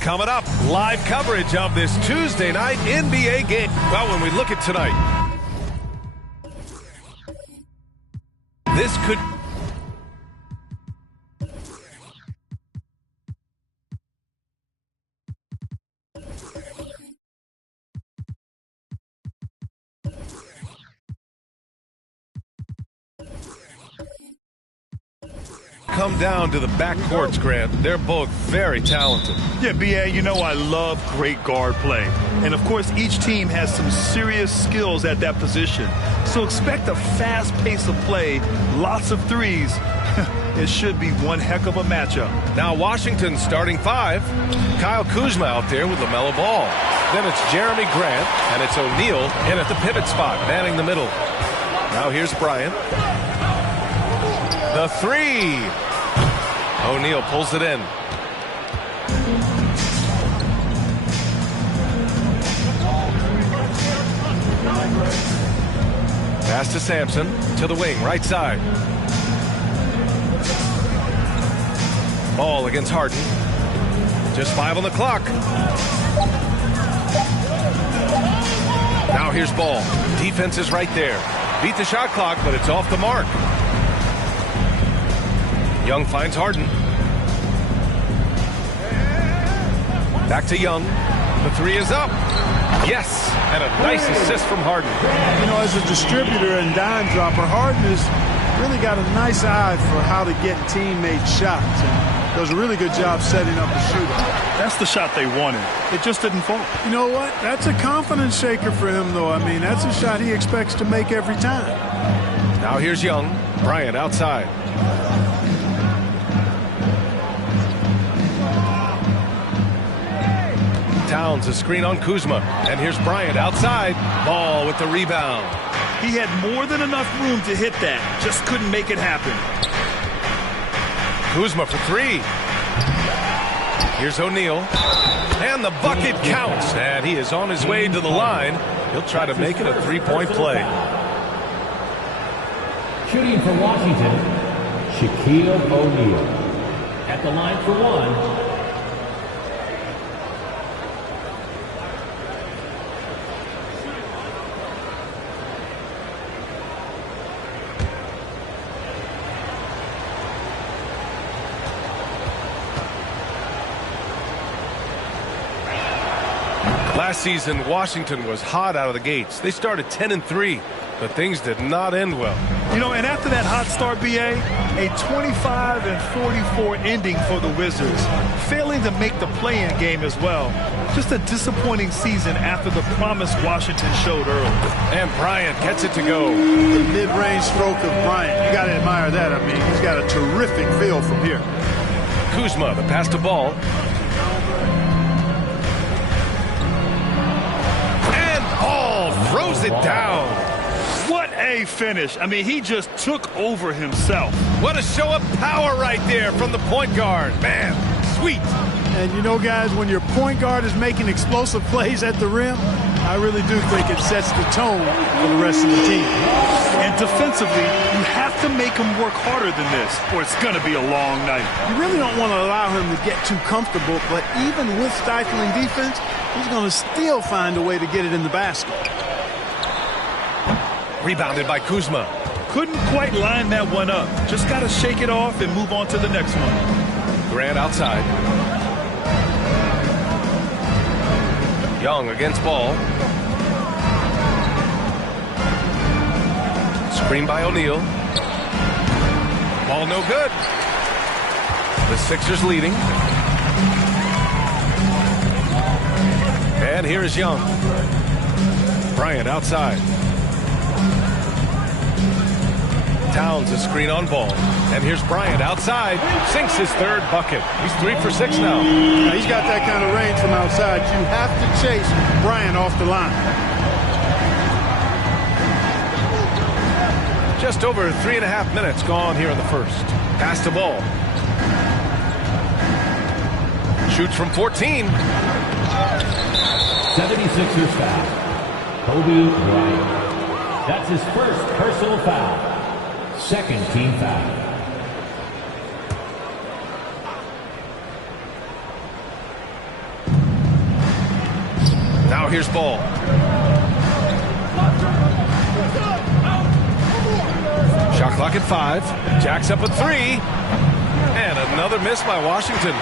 Coming up, live coverage of this Tuesday night NBA game. Well, when we look at tonight, this could... come down to the backcourts, Grant. They're both very talented. Yeah, B.A., you know I love great guard play. And, of course, each team has some serious skills at that position. So expect a fast pace of play, lots of threes. It should be one heck of a matchup. Now Washington starting five. Kyle Kuzma out there with LaMelo Ball. Then it's Jeremy Grant, and it's O'Neal in at the pivot spot, manning the middle. Now here's Bryant. The three. O'Neal pulls it in. Pass to Sampson, to the wing, right side. Ball against Harden. Just 5 on the clock. Now here's Ball. Defense is right there. Beat the shot clock, but it's off the mark. Young finds Harden. Back to Young. The three is up. Yes, and a nice assist from Harden. You know, as a distributor and dime dropper, Harden has really got a nice eye for how to get teammate shots. And does a really good job setting up the shooter. That's the shot they wanted. It just didn't fall. You know what? That's a confidence shaker for him, though. I mean, that's a shot he expects to make every time. Now here's Young. Bryant outside. Towns a screen on Kuzma. And here's Bryant outside. Ball with the rebound. He had more than enough room to hit that. Just couldn't make it happen. Kuzma for three. Here's O'Neal. And the bucket counts. And he is on his way to the line. He'll try to make it a three-point play. Shooting for Washington, Shaquille O'Neal. At the line for one. Last season, Washington was hot out of the gates. They started 10-3, but things did not end well. You know, and after that hot start, B.A., a 25-44 ending for the Wizards, failing to make the play-in game as well. Just a disappointing season after the promise Washington showed early. And Bryant gets it to go. The mid-range stroke of Bryant, you got to admire that. I mean, he's got a terrific feel from here. Kuzma, the pass to Ball. Throws it down. What a finish. I mean, he just took over himself. What a show of power right there from the point guard. Man, sweet. And you know, guys, when your point guard is making explosive plays at the rim, I really do think it sets the tone for the rest of the team. And defensively, you have to make him work harder than this, or it's going to be a long night. You really don't want to allow him to get too comfortable, but even with stifling defense, he's going to still find a way to get it in the basket. Rebounded by Kuzma. Couldn't quite line that one up. Just got to shake it off and move on to the next one. Grant outside. Young against Ball. Screen by O'Neal. Ball no good. The Sixers leading. And here is Young. Bryant outside. Towns a screen on Ball. And here's Bryant outside. Sinks his third bucket. He's 3 for 6 now. Now he's got that kind of range from outside. You have to chase Bryant off the line. Just over 3.5 minutes gone here in the first. Pass to Ball. Shoots from 14. 76ers foul. Kobe Bryant. That's his first personal foul. Second team foul. Now here's Ball. Shot clock at 5. Jacks up a 3. And another miss by Washington.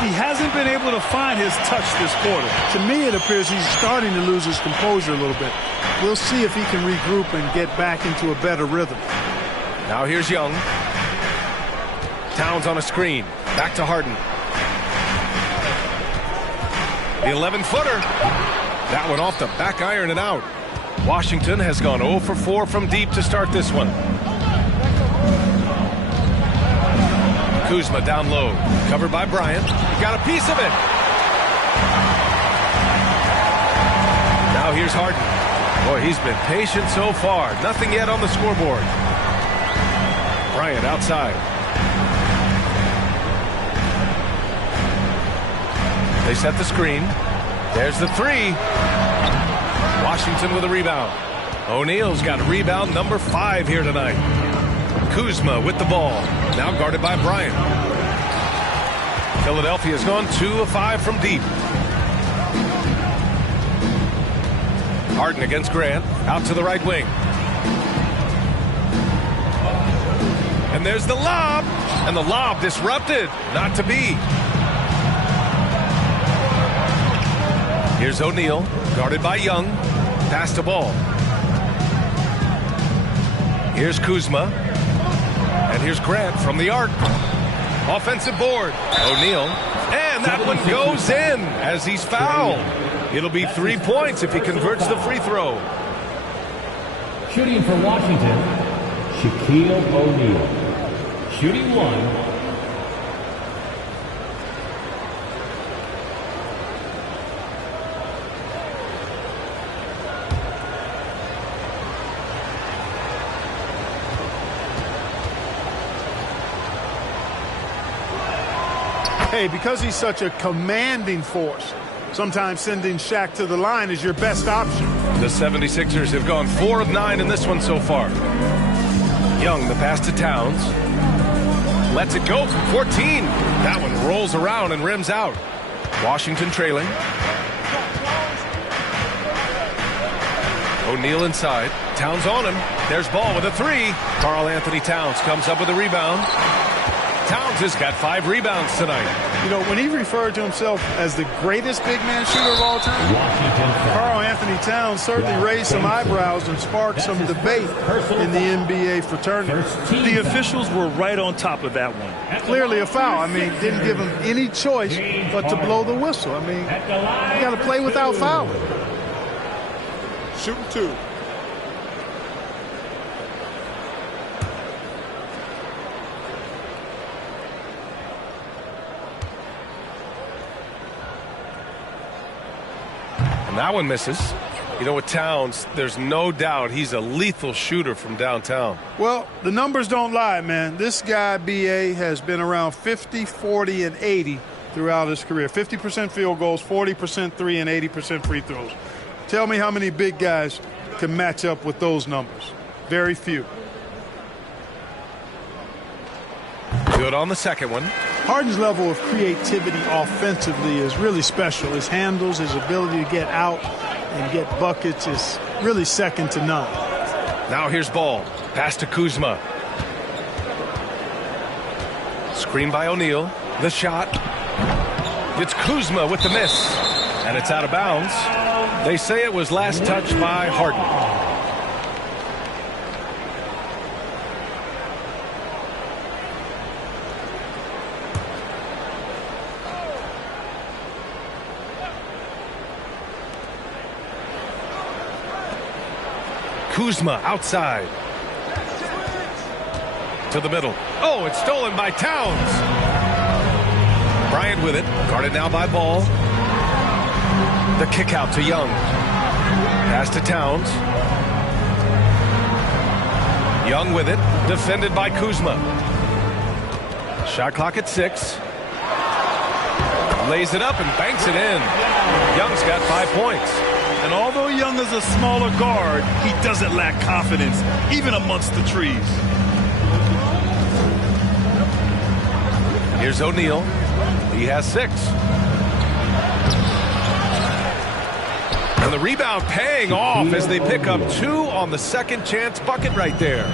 He hasn't been able to find his touch this quarter. To me, it appears he's starting to lose his composure a little bit. We'll see if he can regroup and get back into a better rhythm. Now here's Young. Towns on a screen. Back to Harden. The 11-footer. That one off the back iron and out. Washington has gone 0 for 4 from deep to start this one. Kuzma down low. Covered by Bryant. He got a piece of it. Now here's Harden. Boy, he's been patient so far. Nothing yet on the scoreboard. Bryant outside. They set the screen. There's the 3. Washington with a rebound. O'Neal's got rebound number 5 here tonight. Kuzma with the ball. Now guarded by Bryant. Philadelphia's gone 2 of 5 from deep. Harden against Grant. Out to the right wing. And there's the lob. And the lob disrupted. Not to be. Here's O'Neal. Guarded by Young. Pass the ball. Here's Kuzma. And here's Grant from the arc. Offensive board. O'Neal. And that one goes in as he's fouled. It'll be 3 points if he converts the free throw. Shooting for Washington, Shaquille O'Neal. Shooting 1. Hey, because he's such a commanding force, sometimes sending Shaq to the line is your best option. The 76ers have gone 4 of 9 in this one so far. Young, the pass to Towns. Lets it go from 14. That one rolls around and rims out. Washington trailing. O'Neal inside. Towns on him. There's Ball with a 3. Karl-Anthony Towns comes up with a rebound. Towns has got 5 rebounds tonight. You know, when he referred to himself as the greatest big man shooter of all time, Karl-Anthony Towns certainly raised some eyebrows and sparked some debate in the NBA fraternity. The officials were right on top of that one. Clearly a foul. I mean, didn't give him any choice but to blow the whistle. I mean, you got to play without fouling. Shooting 2. And that one misses. You know, with Towns, there's no doubt he's a lethal shooter from downtown. Well, the numbers don't lie, man. This guy, B.A., has been around 50, 40, and 80 throughout his career. 50% field goals, 40% 3, and 80% free throws. Tell me how many big guys can match up with those numbers. Very few. Good on the second one. Harden's level of creativity offensively is really special. His handles, his ability to get out and get buckets is really second to none. Now here's Ball. Pass to Kuzma. Screen by O'Neal. The shot. It's Kuzma with the miss. And it's out of bounds. They say it was last touched by Harden. Kuzma outside. To the middle. Oh, it's stolen by Towns. Bryant with it. Guarded now by Ball. The kick out to Young. Pass to Towns. Young with it. Defended by Kuzma. Shot clock at 6. Lays it up and banks it in. Young's got 5 points. And although Young is a smaller guard, he doesn't lack confidence, even amongst the trees. Here's O'Neal. He has 6. And the rebound paying off as they pick up 2 on the second chance bucket right there.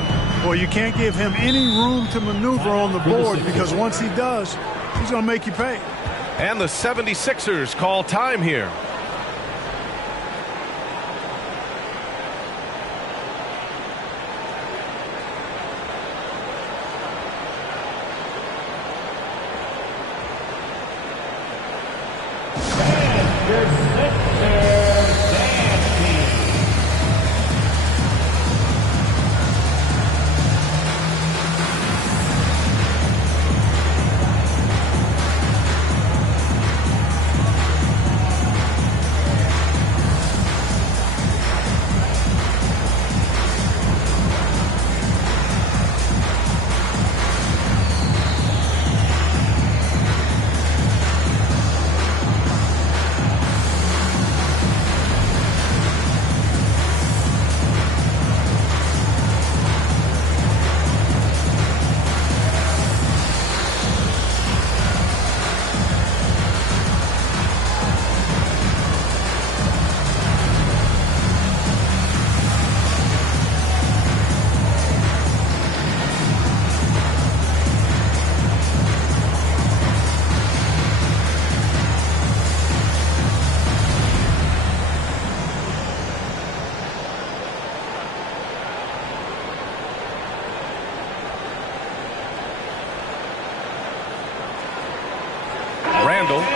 Well, you can't give him any room to maneuver on the board because once he does, he's going to make you pay. And the 76ers call time here.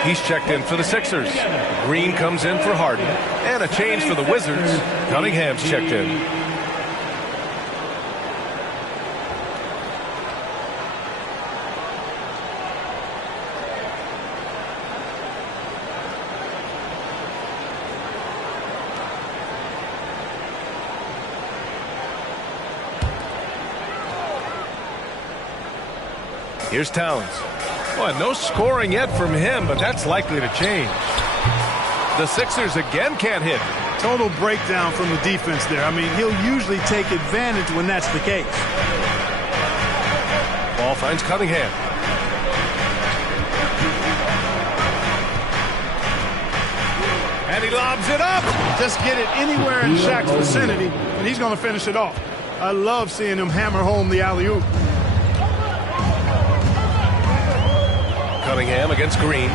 He's checked in for the Sixers. Green comes in for Harden. And a change for the Wizards. Cunningham's checked in. Here's Towns. Well, no scoring yet from him, but that's likely to change. The Sixers again can't hit. Total breakdown from the defense there. I mean, he'll usually take advantage when that's the case. Ball finds Cunningham. And he lobs it up. Just get it anywhere in Shaq's vicinity, and he's going to finish it off. I love seeing him hammer home the alley-oop. Cunningham against Green.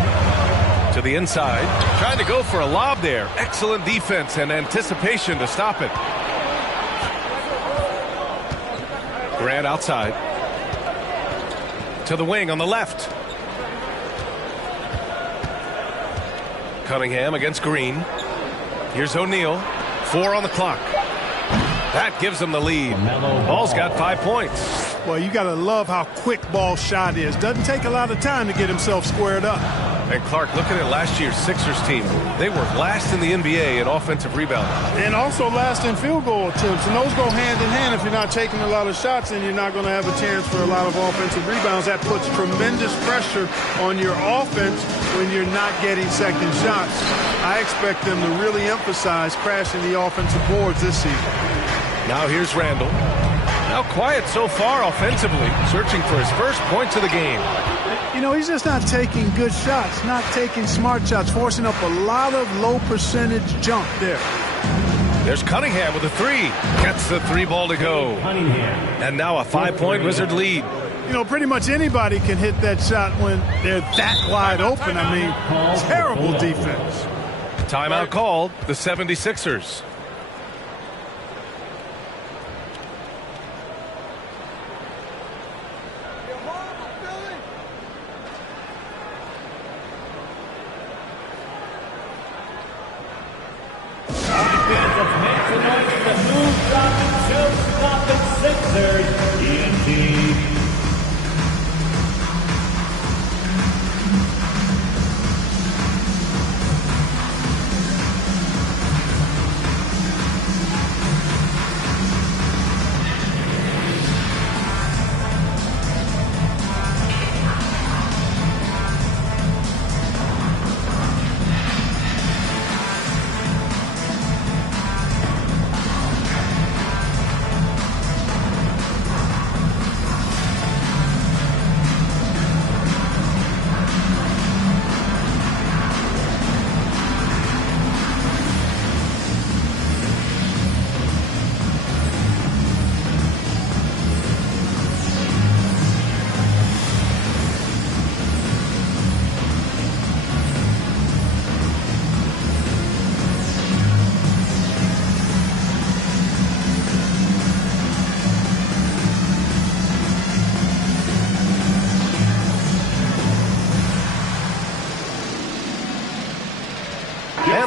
To the inside. Trying to go for a lob there. Excellent defense and anticipation to stop it. Grant outside. To the wing on the left. Cunningham against Green. Here's O'Neal. 4 on the clock. That gives them the lead. Ball's got 5 points. Well, you got to love how quick Ball's shot is. Doesn't take a lot of time to get himself squared up. And Clark, looking at last year's Sixers team, they were last in the NBA in offensive rebounding. And also last in field goal attempts. And those go hand in hand. If you're not taking a lot of shots, then you're not going to have a chance for a lot of offensive rebounds. That puts tremendous pressure on your offense when you're not getting second shots. I expect them to really emphasize crashing the offensive boards this season. Now here's Randall. Now quiet so far offensively, searching for his first points of the game. You know, he's just not taking good shots, not taking smart shots, forcing up a lot of low percentage jump there. There's Cunningham with a 3. Gets the 3 ball to go. And now a 5-point Wizard lead. You know, pretty much anybody can hit that shot when they're that wide open. I mean, terrible defense. Timeout called, the 76ers.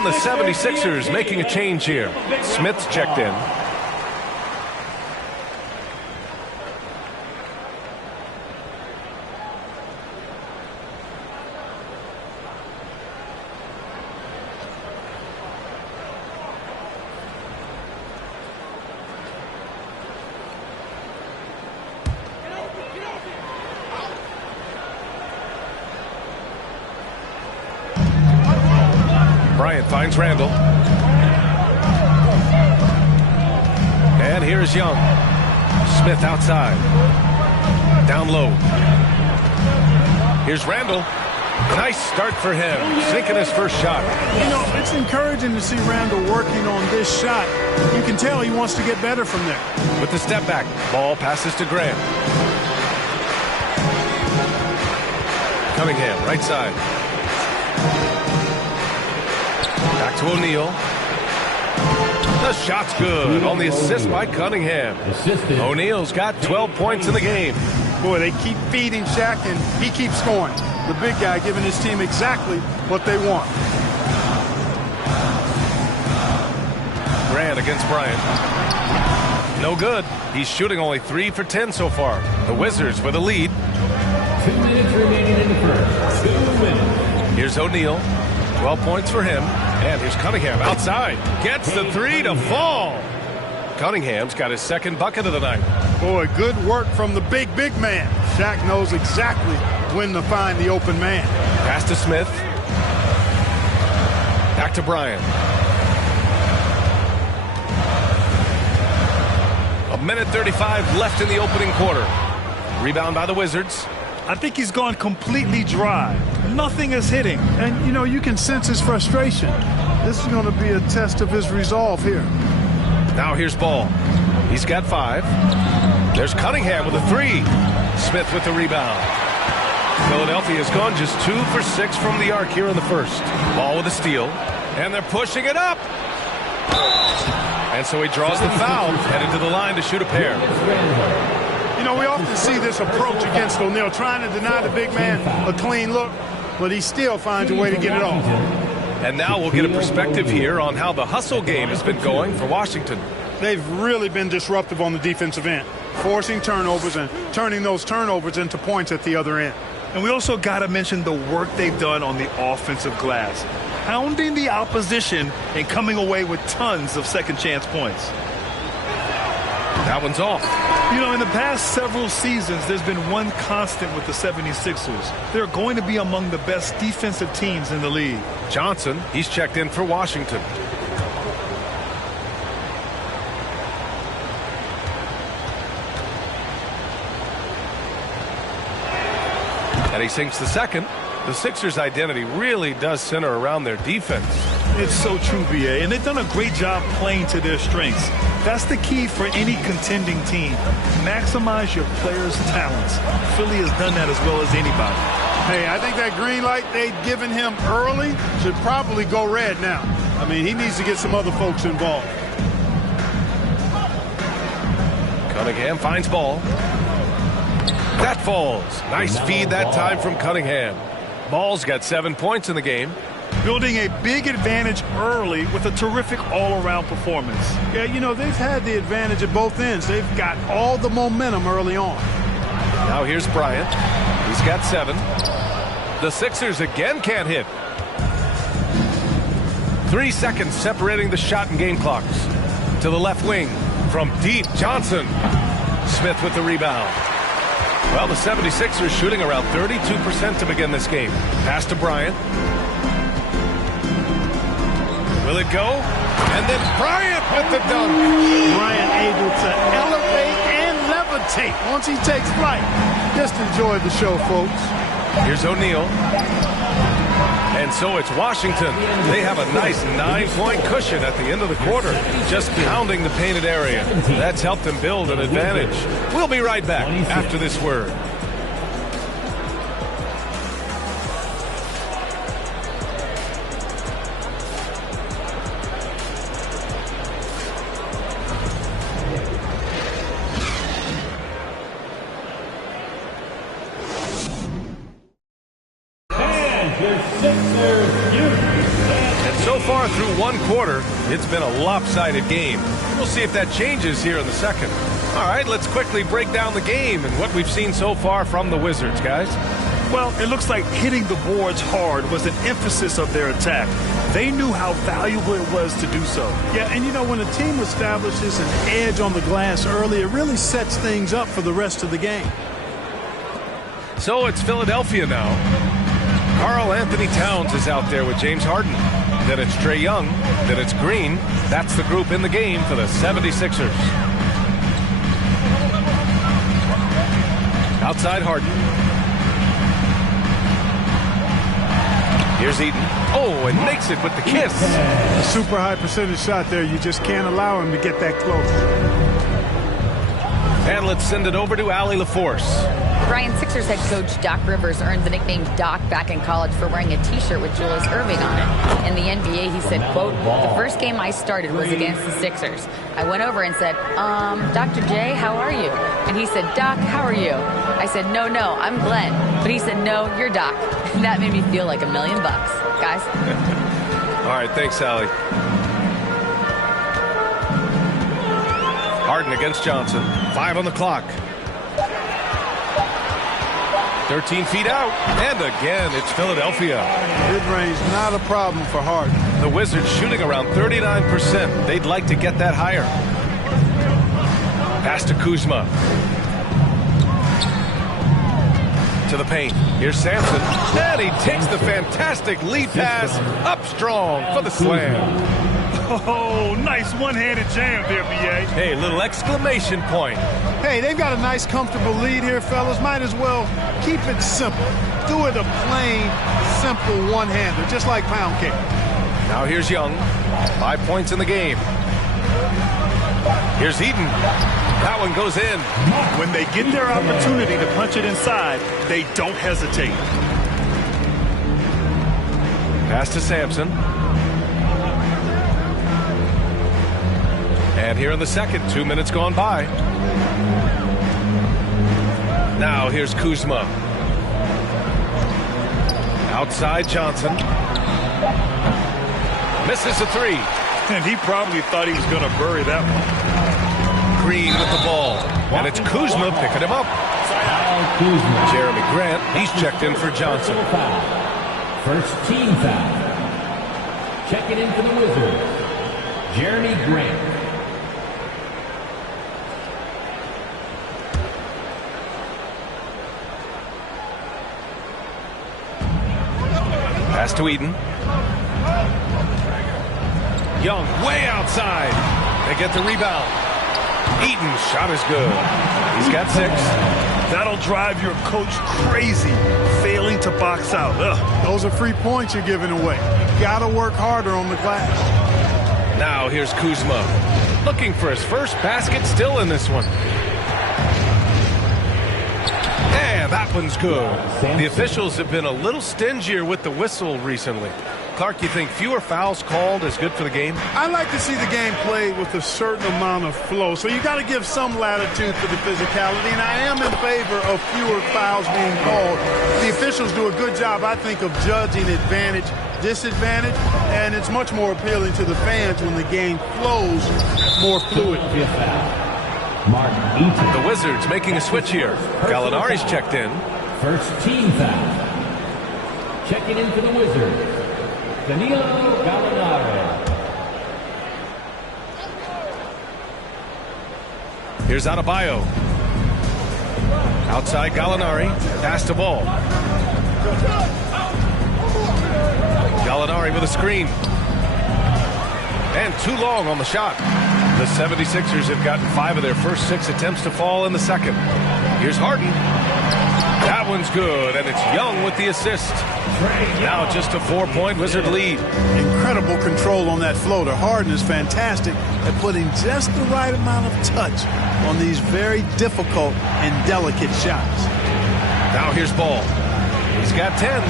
And the 76ers making a change here. Smith's checked in. Bryant finds Randall. And here's Young. Smith outside. Down low. Here's Randall. Nice start for him. Sinking his first shot. You know, it's encouraging to see Randall working on this shot. You can tell he wants to get better from there. With the step back, ball passes to Graham. Cunningham, right side. Back to O'Neal. The shot's good on the assist by Cunningham. O'Neal's got 12 points in the game. Boy, they keep feeding Shaq, and he keeps scoring. The big guy giving his team exactly what they want. Grant against Bryant. No good. He's shooting only 3 for 10 so far. The Wizards with a lead. 2 minutes remaining in the first. 2 minutes. Here's O'Neal. 12 points for him. And here's Cunningham outside. Gets the 3 to fall. Cunningham's got his second bucket of the night. Boy, good work from the big man. Shaq knows exactly when to find the open man. Pass to Smith. Back to Bryant. A minute 35 left in the opening quarter. Rebound by the Wizards. I think he's gone completely dry. Nothing is hitting. And, you know, you can sense his frustration. This is going to be a test of his resolve here. Now here's Ball. He's got 5. There's Cunningham with a 3. Smith with the rebound. Philadelphia has gone just 2 for 6 from the arc here in the first. Ball with a steal. And they're pushing it up. And so he draws the foul, headed to the line to shoot a pair. You know, we often see this approach against O'Neal, trying to deny the big man a clean look, but he still finds a way to get it off. And now we'll get a perspective here on how the hustle game has been going for Washington. They've really been disruptive on the defensive end, forcing turnovers and turning those turnovers into points at the other end. And we also got to mention the work they've done on the offensive glass, pounding the opposition and coming away with tons of second chance points. That one's off. You know, in the past several seasons, there's been one constant with the 76ers. They're going to be among the best defensive teams in the league. Johnson, he's checked in for Washington. And he sinks the second. The Sixers' identity really does center around their defense. It's so true, B.A., and they've done a great job playing to their strengths. That's the key for any contending team. Maximize your players' talents. Philly has done that as well as anybody. Hey, I think that green light they'd given him early should probably go red now. I mean, he needs to get some other folks involved. Cunningham finds Ball. That falls. Nice feed that time from Cunningham. Ball's got 7 points in the game. Building a big advantage early with a terrific all-around performance. Yeah, you know, they've had the advantage at both ends. They've got all the momentum early on. Now here's Bryant. He's got 7. The Sixers again can't hit. 3 seconds separating the shot and game clocks. To the left wing from deep, Johnson. Smith with the rebound. Well, the 76ers shooting around 32% to begin this game. Pass to Bryant. Will it go? And then Bryant with the dunk. Bryant able to elevate and levitate once he takes flight. Just enjoy the show, folks. Here's O'Neal. And so it's Washington. They have a nice 9-point cushion at the end of the quarter, just pounding the painted area. That's helped them build an advantage. We'll be right back after this word. far through one quarter, it's been a lopsided game. We'll see if that changes here in the second. All right, let's quickly break down the game and what we've seen so far from the Wizards, guys. Well, it looks like hitting the boards hard was an emphasis of their attack. They knew how valuable it was to do so. Yeah, and you know, when a team establishes an edge on the glass early, it really sets things up for the rest of the game. So it's Philadelphia now. Karl Anthony Towns is out there with James Harden. Then it's Trae Young. Then it's Green. That's the group in the game for the 76ers. Outside Harden. Here's Eaton. Oh, and makes it with the kiss. A super high percentage shot there. You just can't allow him to get that close. And let's send it over to Allie LaForce. Brian, Sixers head coach Doc Rivers earned the nickname Doc back in college for wearing a T-shirt with Julius Erving on it. In the NBA, he said, quote, "The first game I started was against the Sixers. I went over and said, Dr. J, how are you?" And he said, "Doc, how are you?" I said, no, I'm Glenn." But he said, "No, you're Doc." And that made me feel like $1 million, guys. All right, thanks, Allie. Harden against Johnson. 5 on the clock. 13 feet out. And again, it's Philadelphia. Mid-range, not a problem for Harden. The Wizards shooting around 39%. They'd like to get that higher. Pass to Kuzma. To the paint. Here's Sampson. And he takes the fantastic lead pass up strong for the slam. Oh, nice one-handed jam there, B.A. Hey, little exclamation point. Hey, they've got a nice, comfortable lead here, fellas. Might as well keep it simple. Do it a plain, simple one-hander, just like pound cake. Now here's Young. 5 points in the game. Here's Eaton. That one goes in. When they get their opportunity to punch it inside, they don't hesitate. Pass to Sampson. And here in the second, 2 minutes gone by. Now here's Kuzma. Outside Johnson. Misses a three. And he probably thought he was going to bury that one. Green with the ball. And it's Kuzma picking him up. Jeremy Grant, he's checked in for Johnson. First team foul. Checking in for the Wizards, Jeremy Grant. Pass to Eaton. Young way outside. They get the rebound. Eaton's shot is good. He's got 6. That'll drive your coach crazy, failing to box out. Ugh. Those are free points you're giving away. You got to work harder on the glass. Now here's Kuzma. Looking for his first basket, still in this one. And that one's good. The officials have been a little stingier with the whistle recently. Clark, you think fewer fouls called is good for the game? I like to see the game played with a certain amount of flow. So you got to give some latitude for the physicality. And I am in favor of fewer fouls being called. The officials do a good job, I think, of judging advantage, disadvantage. And it's much more appealing to the fans when the game flows more fluid. The Wizards making a switch here. Gallinari's checked in. First team foul. Checking in for the Wizards, Danilo Gallinari. Here's Adebayo. Outside Gallinari. Pass the ball. Gallinari with a screen. And too long on the shot. The 76ers have gotten 5 of their first 6 attempts to fall in the second. Here's Harden. That one's good, and it's Young with the assist. Now just a 4-point Wizard lead. Incredible control on that floater. Harden is fantastic at putting just the right amount of touch on these very difficult and delicate shots. Now here's Ball. He's got 10.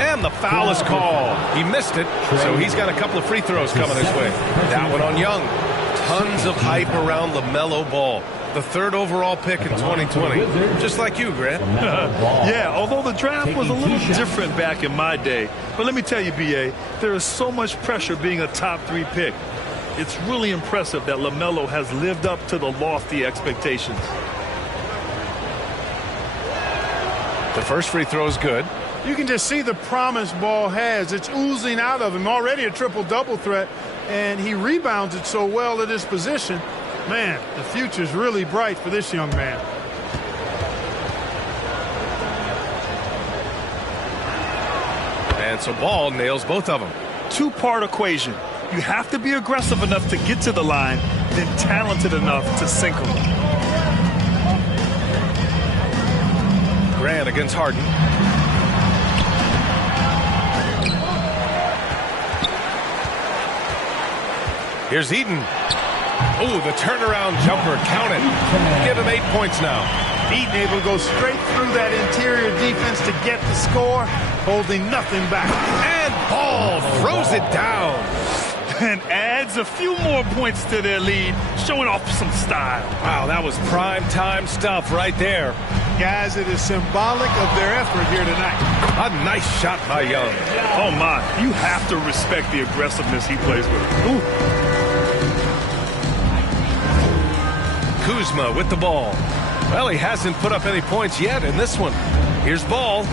And the foul is called. He missed it, so he's got a couple of free throws coming his way. That one on Young. Tons of hype around LaMelo Ball. the 3rd overall pick in 2020. Just like you, Grant. Yeah, although the draft was a little different back in my day. But let me tell you, B.A., there is so much pressure being a top 3 pick. It's really impressive that LaMelo has lived up to the lofty expectations. The first free throw is good. You can just see the promise Ball has. It's oozing out of him. Already a triple-double threat, and he rebounds it so well at his position. Man, the future's really bright for this young man. And so Ball nails both of them. 2-part equation. You have to be aggressive enough to get to the line, then talented enough to sink them. Grant against Harden. Here's Eaton. Oh, the turnaround jumper. Count it. Give him 8 points now. Eaton able to go straight through that interior defense to get the score, holding nothing back. And Ball throws it down. And adds a few more points to their lead, showing off some style. Wow, that was prime time stuff right there. Guys, it is symbolic of their effort here tonight. A nice shot by Young. Oh, my. You have to respect the aggressiveness he plays with. Ooh. Kuzma with the ball. Well, he hasn't put up any points yet in this one. Here's Ball.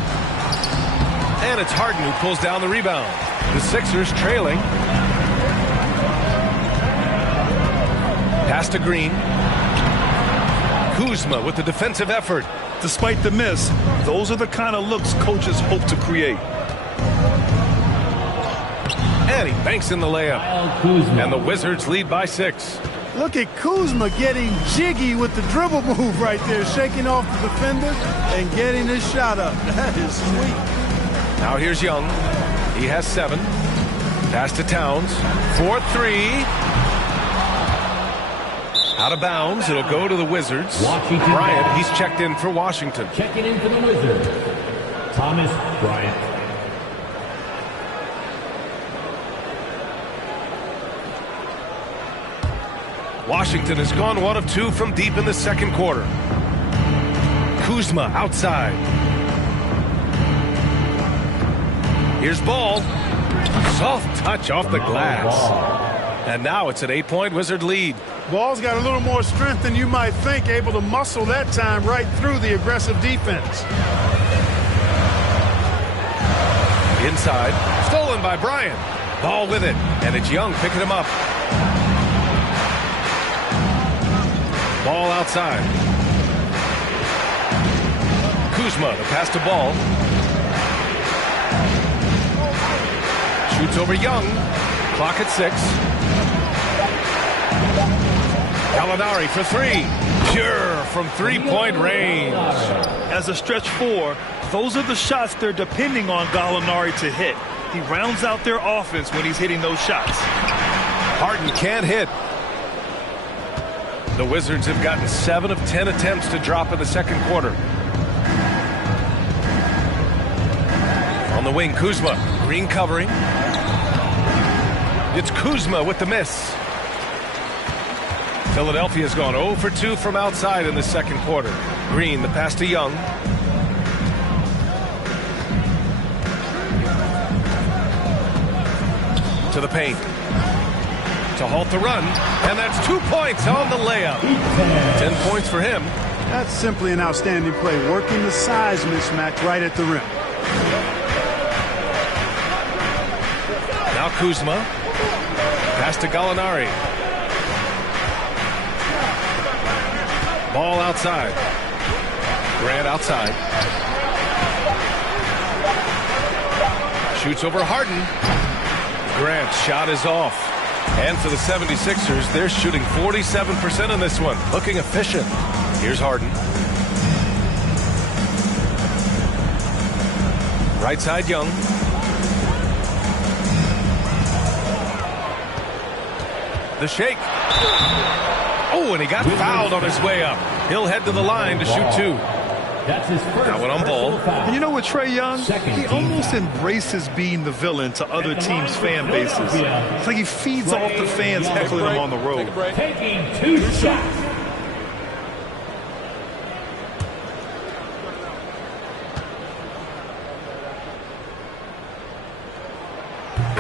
And it's Harden who pulls down the rebound. The Sixers trailing. Pass to Green. Kuzma with the defensive effort. Despite the miss, those are the kind of looks coaches hope to create. And he banks in the layup. And the Wizards lead by 6. Look at Kuzma getting jiggy with the dribble move right there, shaking off the defenders and getting his shot up. That is sweet. Now here's Young. He has 7. Pass to Towns. 4-3. Out of bounds. It'll go to the Wizards. Bryant, he's checked in for Washington. Checking in for the Wizards, Thomas Bryant. Washington has gone 1 of 2 from deep in the second quarter. Kuzma outside. Here's Ball. Soft touch off the glass. And now it's an 8-point Wizard lead. Ball's got a little more strength than you might think, able to muscle that time right through the aggressive defense. Inside. Stolen by Bryant. Ball with it. And it's Young picking him up. Ball outside. Kuzma, the pass to Ball. Shoots over Young. Clock at 6. Gallinari for 3. Pure from 3-point range. As a stretch 4, those are the shots they're depending on Gallinari to hit. He rounds out their offense when he's hitting those shots. Harden can't hit. The Wizards have gotten 7 of 10 attempts to drop in the second quarter. On the wing, Kuzma. Green covering. It's Kuzma with the miss. Philadelphia's gone 0 for 2 from outside in the second quarter. Green, the pass to Young. To the paint. To halt the run. And that's 2 points on the layup. 10 points for him. That's simply an outstanding play, working the size mismatch right at the rim. Now Kuzma. Pass to Gallinari. Ball outside. Grant outside. Shoots over Harden. Grant's shot is off. And for the 76ers, they're shooting 47% in this one. Looking efficient. Here's Harden. Right side, Young. The shake. Oh, and he got fouled on his way up. He'll head to the line to shoot 2. That's his first. That one on Ball. And you know what, Trae Young? He almost embraces being the villain to other teams' fan bases. It's like he feeds off the fans heckling him on the road. Taking 2 shots.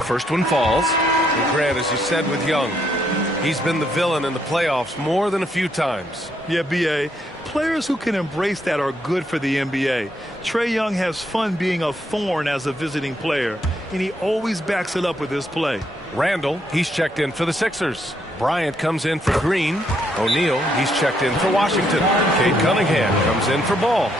First one falls. And Grant, as you said with Young, he's been the villain in the playoffs more than a few times. Yeah, B.A., players who can embrace that are good for the NBA. Trae Young has fun being a thorn as a visiting player, and he always backs it up with his play. Randall, he's checked in for the Sixers. Bryant comes in for Green. O'Neal, he's checked in for Washington. Cade Cunningham comes in for Ball.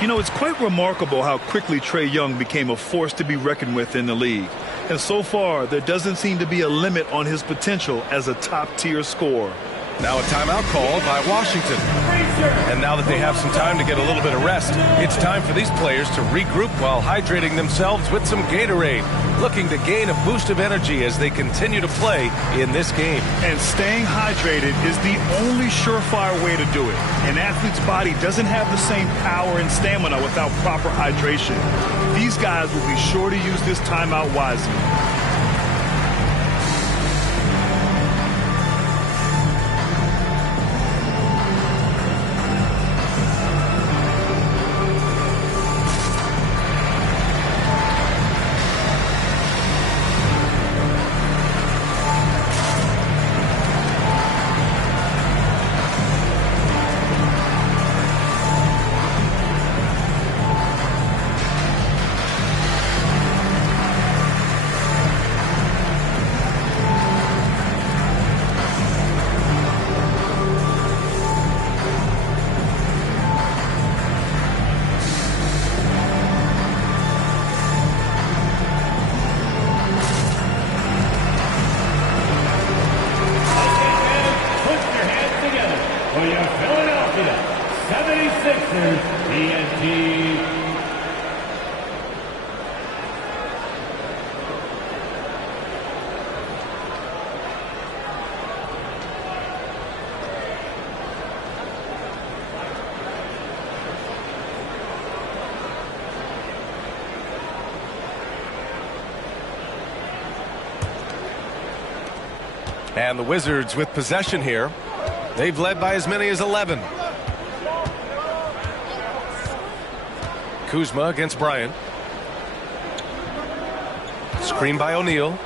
You know, it's quite remarkable how quickly Trae Young became a force to be reckoned with in the league. And so far, there doesn't seem to be a limit on his potential as a top-tier scorer. Now a timeout called by Washington. And now that they have some time to get a little bit of rest, it's time for these players to regroup while hydrating themselves with some Gatorade, looking to gain a boost of energy as they continue to play in this game. And staying hydrated is the only surefire way to do it. An athlete's body doesn't have the same power and stamina without proper hydration. These guys will be sure to use this timeout wisely. And the Wizards with possession here. They've led by as many as 11. Kuzma against Bryant. Screen by O'Neal.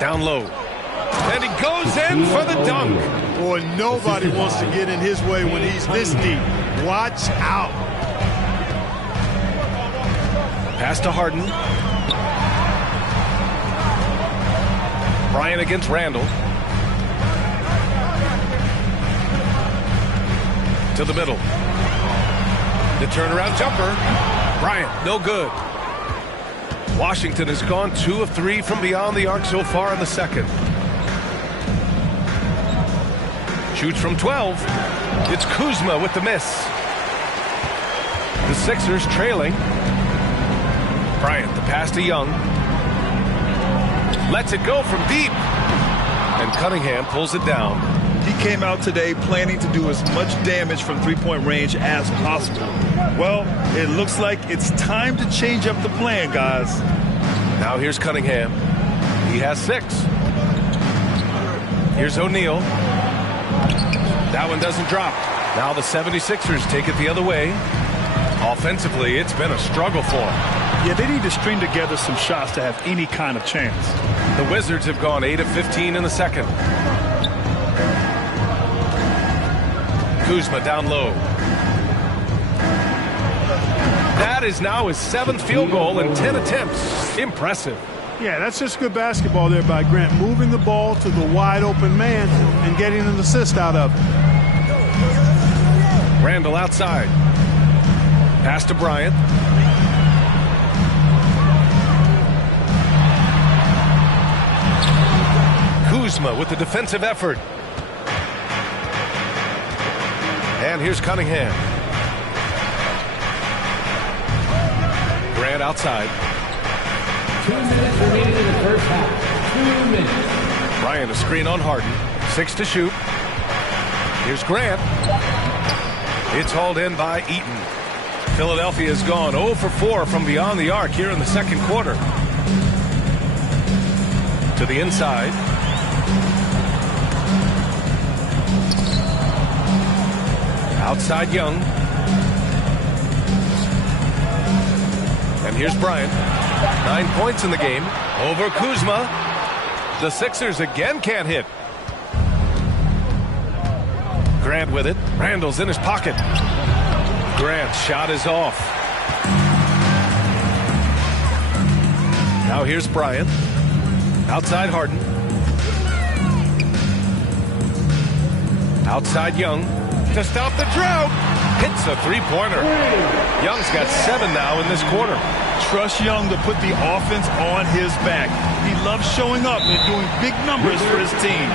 Down low. And he goes in for the dunk. Boy, nobody wants to get in his way when he's this deep. Watch out. Pass to Harden. Bryant against Randall. To the middle. The turnaround jumper. Bryant, no good. Washington has gone 2 of 3 from beyond the arc so far in the second. Shoots from 12. It's Kuzma with the miss. The Sixers trailing. Bryant, the pass to Young. Lets it go from deep. And Cunningham pulls it down. He came out today planning to do as much damage from three-point range as possible. Well, it looks like it's time to change up the plan, guys. Now here's Cunningham. He has 6. Here's O'Neal. That one doesn't drop. Now the 76ers take it the other way. Offensively, it's been a struggle for them. Yeah, they need to string together some shots to have any kind of chance. The Wizards have gone 8 of 15 in the second. Kuzma down low. That is now his 7th field goal in 10 attempts. Impressive. Yeah, that's just good basketball there by Grant. Moving the ball to the wide open man and getting an assist out of it. Randall outside. Pass to Bryant. Kuzma with the defensive effort. And here's Cunningham. Grant outside. 2 minutes remaining in the first half. 2 minutes. Bryant a screen on Harden. 6 to shoot. Here's Grant. It's hauled in by Eaton. Philadelphia has gone 0 for 4 from beyond the arc here in the second quarter. To the inside. Outside Young. And here's Bryant. 9 points in the game. Over Kuzma. The Sixers again can't hit. Grant with it. Randall's in his pocket. Grant's shot is off. Now here's Bryant. Outside Harden. Outside Young. To stop the drought. Hits a three-pointer. Young's got 7 now in this quarter. Trust Young to put the offense on his back. He loves showing up and doing big numbers for his team.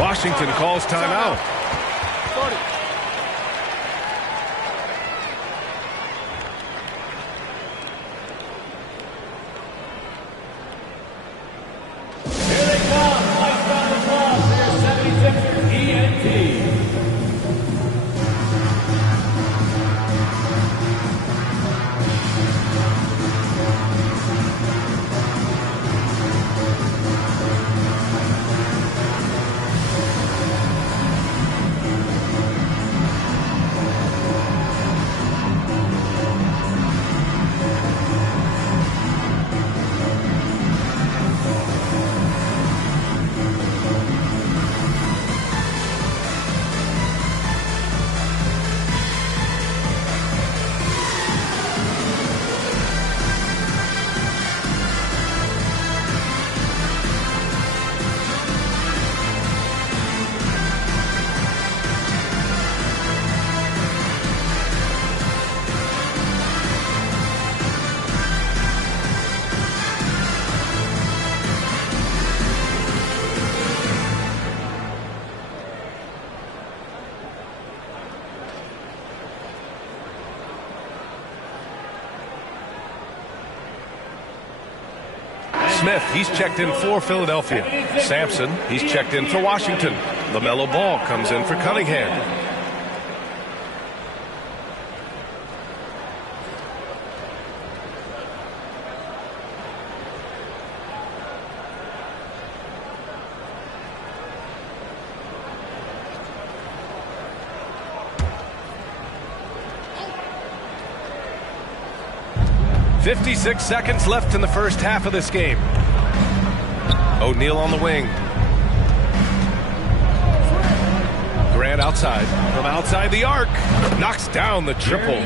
Washington calls timeout. Here they come. Lights down the clock for your 76ers ENT. Smith, he's checked in for Philadelphia. Sampson, he's checked in for Washington. LaMelo Ball comes in for Cunningham. .56 seconds left in the first half of this game. O'Neal on the wing. Grant outside. From outside the arc. Knocks down the triple.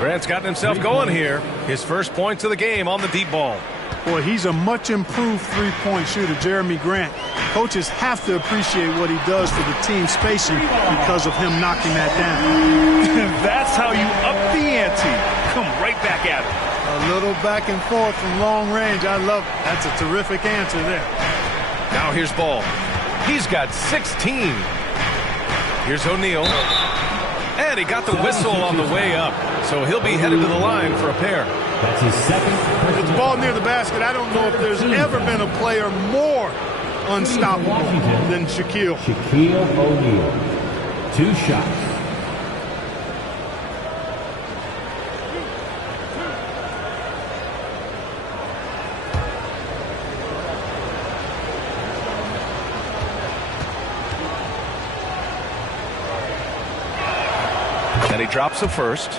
Grant's gotten himself going here. His first points of the game on the deep ball. Boy, he's a much improved three-point shooter, Jeremy Grant. Coaches have to appreciate what he does for the team spacing because of him knocking that down. That's how you up the ante. Come right back at it. A little back and forth from long range. I love it. That's a terrific answer there. Now here's Ball. He's got 16. Here's O'Neal. And he got the whistle on the way up. So he'll be headed to the line for a pair. That's his second. It's ball near the basket. I don't know if there's ever been a player more unstoppable than Shaquille. Shaquille O'Neal. 2 shots. And he drops the first.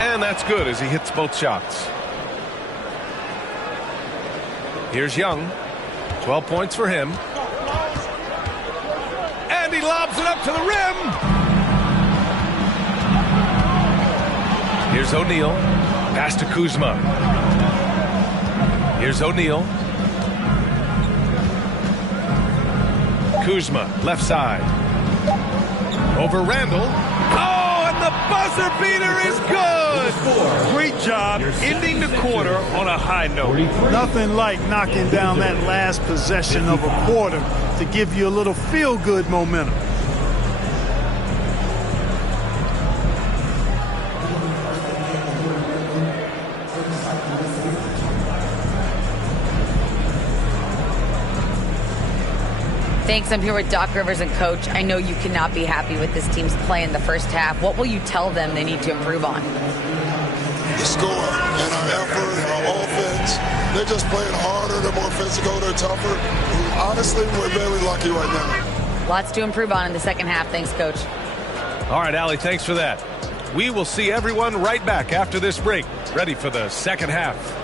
And that's good as he hits both shots. Here's Young. 12 points for him. And he lobs it up to the rim. Here's O'Neal. Pass to Kuzma. Here's O'Neal. Kuzma, left side. Over Randall. Oh, and the buzzer beater is good. Great job ending the quarter on a high note. Nothing like knocking down that last possession of a quarter to give you a little feel-good momentum. Thanks. I'm here with Doc Rivers and Coach. I know you cannot be happy with this team's play in the first half. What will you tell them they need to improve on? The score and our effort, our offense. They're just playing harder. They're more physical. They're tougher. Honestly, we're very lucky right now. Lots to improve on in the second half. Thanks, Coach. All right, Allie, thanks for that. We will see everyone right back after this break, ready for the second half.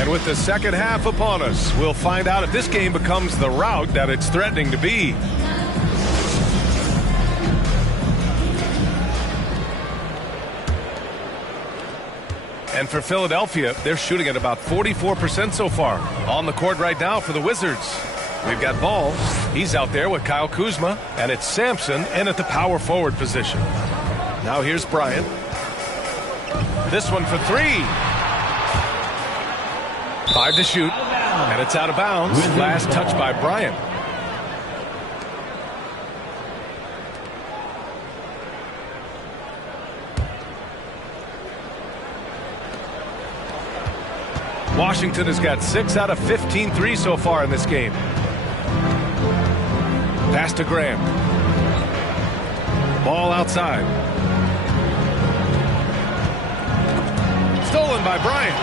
And with the second half upon us, we'll find out if this game becomes the rout that it's threatening to be. And for Philadelphia, they're shooting at about 44% so far. On the court right now for the Wizards, we've got Ball. He's out there with Kyle Kuzma, and it's Sampson in at the power forward position. Now here's Bryant. This one for three. 5 to shoot, and it's out of bounds. Last touch by Bryant. Washington has got 6 out of 15 threes so far in this game. Pass to Graham. Ball outside. Stolen by Bryant.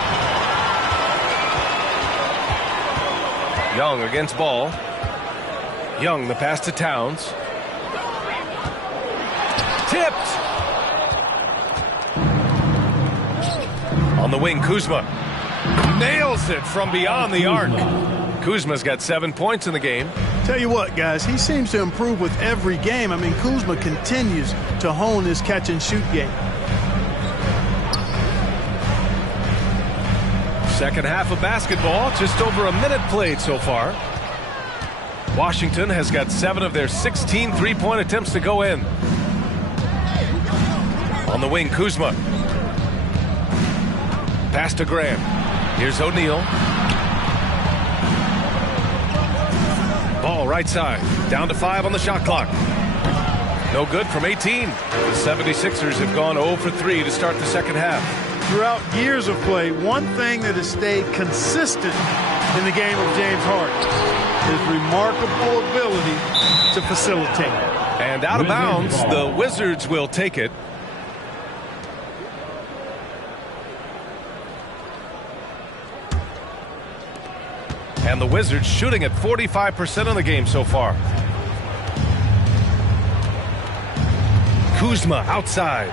Young against Ball. Young, the pass to Towns. Tipped. On the wing, Kuzma. Nails it from beyond the arc. Kuzma's got 7 points in the game. Tell you what, guys, he seems to improve with every game. I mean, Kuzma continues to hone his catch-and-shoot game. Second half of basketball, just over a minute played so far. Washington has got 7 of their 16 three-point attempts to go in. On the wing, Kuzma. Pass to Graham. Here's O'Neal. Ball right side. Down to 5 on the shot clock. No good from 18. The 76ers have gone 0 for 3 to start the second half. Throughout years of play, one thing that has stayed consistent in the game of James Harden is remarkable ability to facilitate. And out of bounds, the Wizards will take it. And the Wizards shooting at 45% of the game so far. Kuzma outside.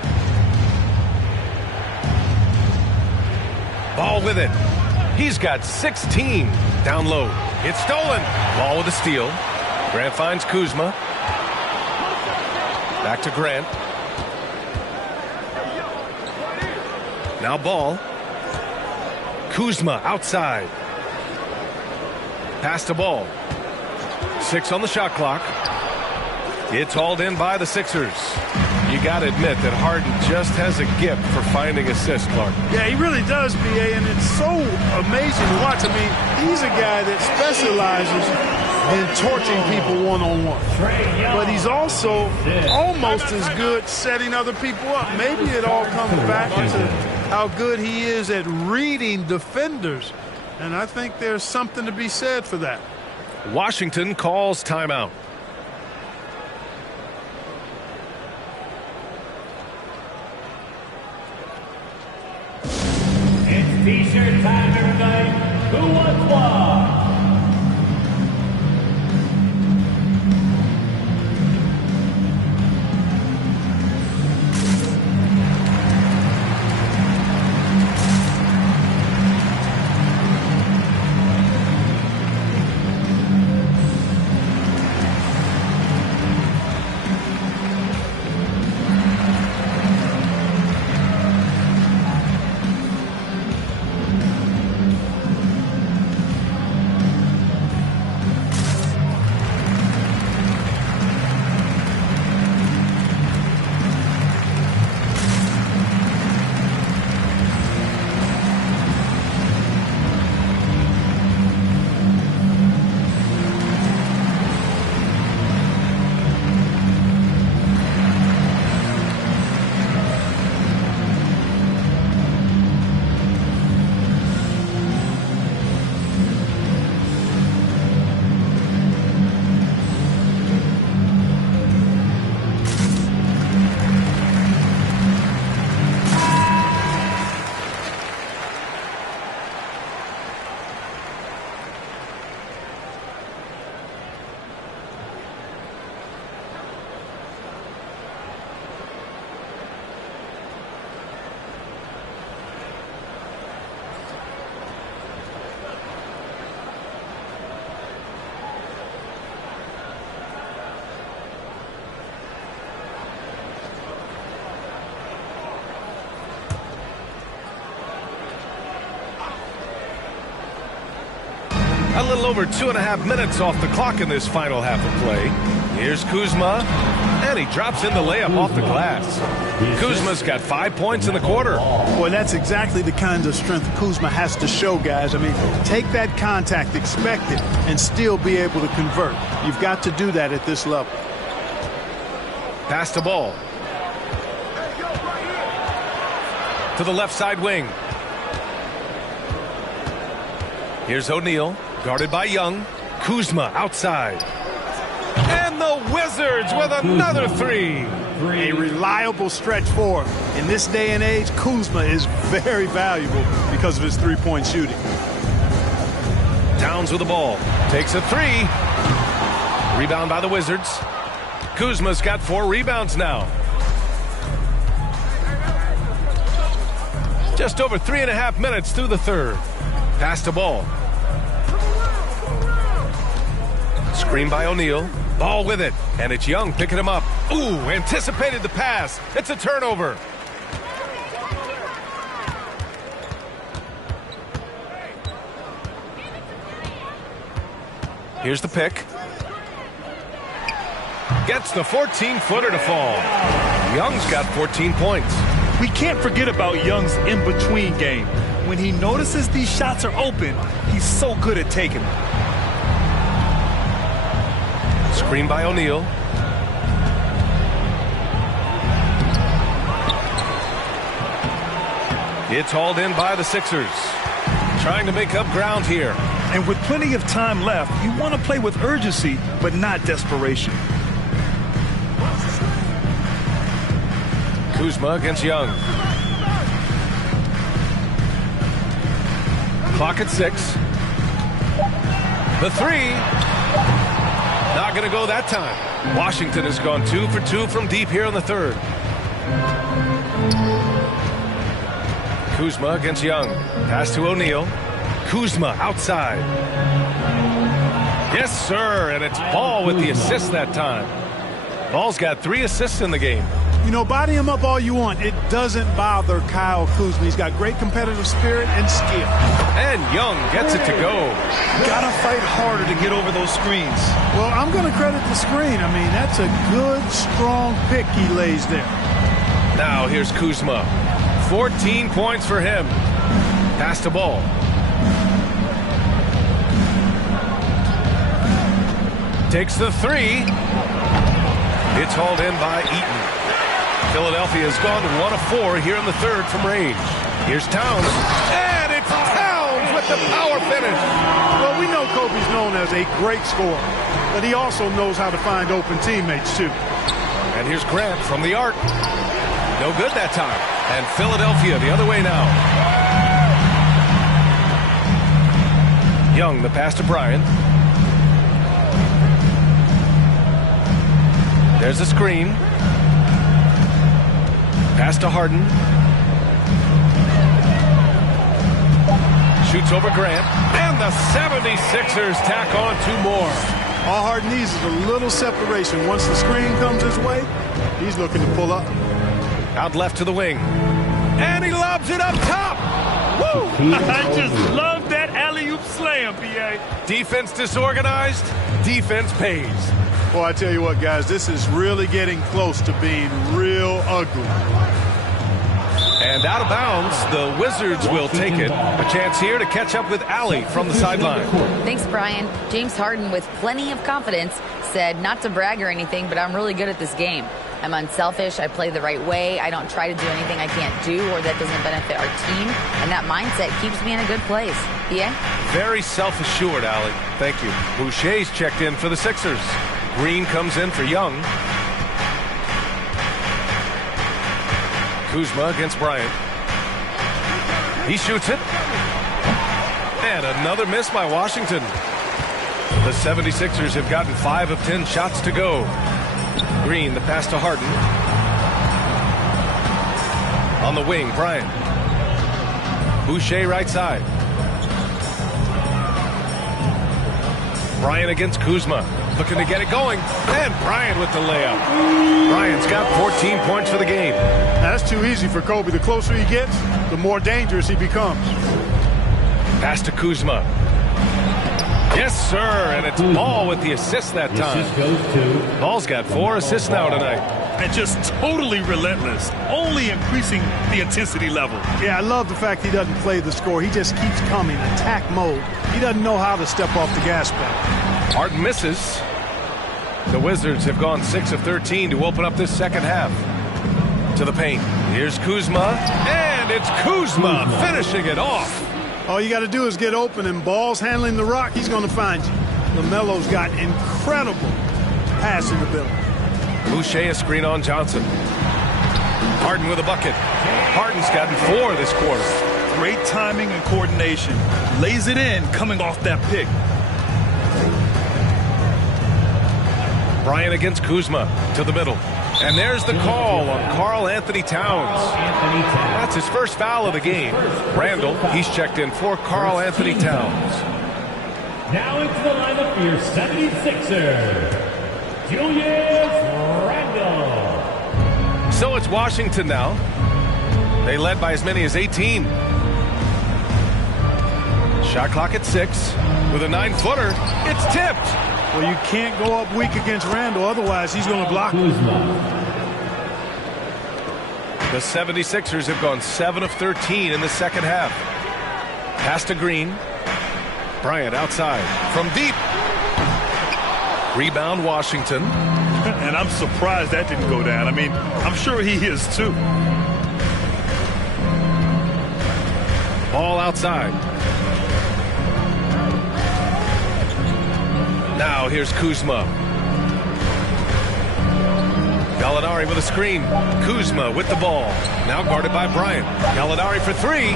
Ball with it. He's got 16. Down low. It's stolen. Ball with a steal. Grant finds Kuzma. Back to Grant. Now Ball. Kuzma outside. Pass to Ball. 6 on the shot clock. It's hauled in by the Sixers. You got to admit that Harden just has a gift for finding assists, Clark. Yeah, he really does, B.A., and it's so amazing to watch. I mean, he's a guy that specializes in torching people one-on-one. But he's also almost as good setting other people up. Maybe it all comes back to how good he is at reading defenders. And I think there's something to be said for that. Washington calls timeout. It's T-shirt time, everybody. Who wants one? little over 2.5 minutes off the clock in this final half of play. Here's Kuzma, and he drops in the layup off the glass. Kuzma's got 5 points in the quarter. Boy, that's exactly the kind of strength Kuzma has to show, guys. I mean, take that contact, expect it, and still be able to convert. You've got to do that at this level. Pass the ball to the left side wing. Here's O'Neal, guarded by Young. Kuzma outside. And the Wizards with another three. A reliable stretch forward. In this day and age, Kuzma is very valuable because of his three-point shooting. Towns with the ball. Takes a three. Rebound by the Wizards. Kuzma's got 4 rebounds now. Just over 3.5 minutes through the third. Pass the ball. Screen by O'Neal. Ball with it. And it's Young picking him up. Ooh, anticipated the pass. It's a turnover. Here's the pick. Gets the 14-footer to fall. Young's got 14 points. We can't forget about Young's in-between game. When he notices these shots are open, he's so good at taking them. Screen by O'Neal. It's hauled in by the Sixers. Trying to make up ground here. And with plenty of time left, you want to play with urgency, but not desperation. Kuzma against Young. Clock at 6. The three. Not going to go that time. Washington has gone 2 for 2 from deep here in the third. Kuzma against Young. Pass to O'Neal. Kuzma outside. Yes, sir. And it's Ball with the assist that time. Ball's got 3 assists in the game. You know, body him up all you want. It doesn't bother Kyle Kuzma. He's got great competitive spirit and skill. And Young gets it to go. Gotta fight harder to get over those screens. Well, I'm going to credit the screen. I mean, that's a good, strong pick he lays there. Now here's Kuzma. 14 points for him. Pass the ball. Takes the three. It's hauled in by Eaton. Philadelphia has gone 1 of 4 here in the third from range. Here's Towns. And it's Towns with the power finish. Well, we know Kobe's known as a great scorer, but he also knows how to find open teammates, too. And here's Grant from the arc. No good that time. And Philadelphia the other way now. Young, the pass to Bryant. There's a screen. Pass to Harden. Shoots over Grant. And the 76ers tack on 2 more. All Harden needs is a little separation. Once the screen comes his way, he's looking to pull up. Out left to the wing. And he lobs it up top. Woo! I just love that alley-oop slam, B.A. Defense disorganized. Defense pays. Well, I tell you what, guys, this is really getting close to being real ugly. And out of bounds, the Wizards will take it. A chance here to catch up with Allie from the sideline. Thanks, Brian. James Harden, with plenty of confidence, said not to brag or anything, but I'm really good at this game. I'm unselfish. I play the right way. I don't try to do anything I can't do or that doesn't benefit our team. And that mindset keeps me in a good place. Yeah? Very self-assured, Allie. Thank you. Boucher's checked in for the Sixers. Green comes in for Young. Kuzma against Bryant. He shoots it. And another miss by Washington. The 76ers have gotten 5 of 10 shots to go. Green, the pass to Harden. On the wing, Bryant. Boucher right side. Bryant against Kuzma. Looking to get it going. And Bryant with the layup. Bryant's got 14 points for the game. Now, that's too easy for Kobe. The closer he gets, the more dangerous he becomes. Pass to Kuzma. Yes, sir, and it's Ball with the assist that The time. assist goes to Ball's got 4 assists now tonight. And just totally relentless, only increasing the intensity level. Yeah, I love the fact he doesn't play the score. He just keeps coming, attack mode. He doesn't know how to step off the gas pedal. Harden misses. The Wizards have gone 6 of 13 to open up this second half. To the paint. Here's Kuzma, and it's Kuzma finishing it off. All you got to do is get open, and Ball's handling the rock. He's going to find you. LaMelo's got incredible passing ability. Boucher a screen on Johnson. Harden with a bucket. Harden's gotten 4 this quarter. Great timing and coordination. Lays it in coming off that pick. Bryant against Kuzma to the middle. And there's the call on Karl Anthony Towns. Anthony Towns. That's his first foul of the game. Randall, he's checked in for Karl Anthony Towns. Now into the lineup for your 76er, Julius Randle. So it's Washington now. They led by as many as 18. Shot clock at 6. With a 9-footer, it's tipped. Well, you can't go up weak against Randall, otherwise he's going to block. Kuzma. The 76ers have gone 7 of 13 in the second half. Pass to Green. Bryant outside from deep. Rebound Washington. And I'm surprised that didn't go down. I mean, I'm sure he is too. Ball outside. Now here's Kuzma. Gallinari with a screen. Kuzma with the ball. Now guarded by Bryant. Gallinari for 3.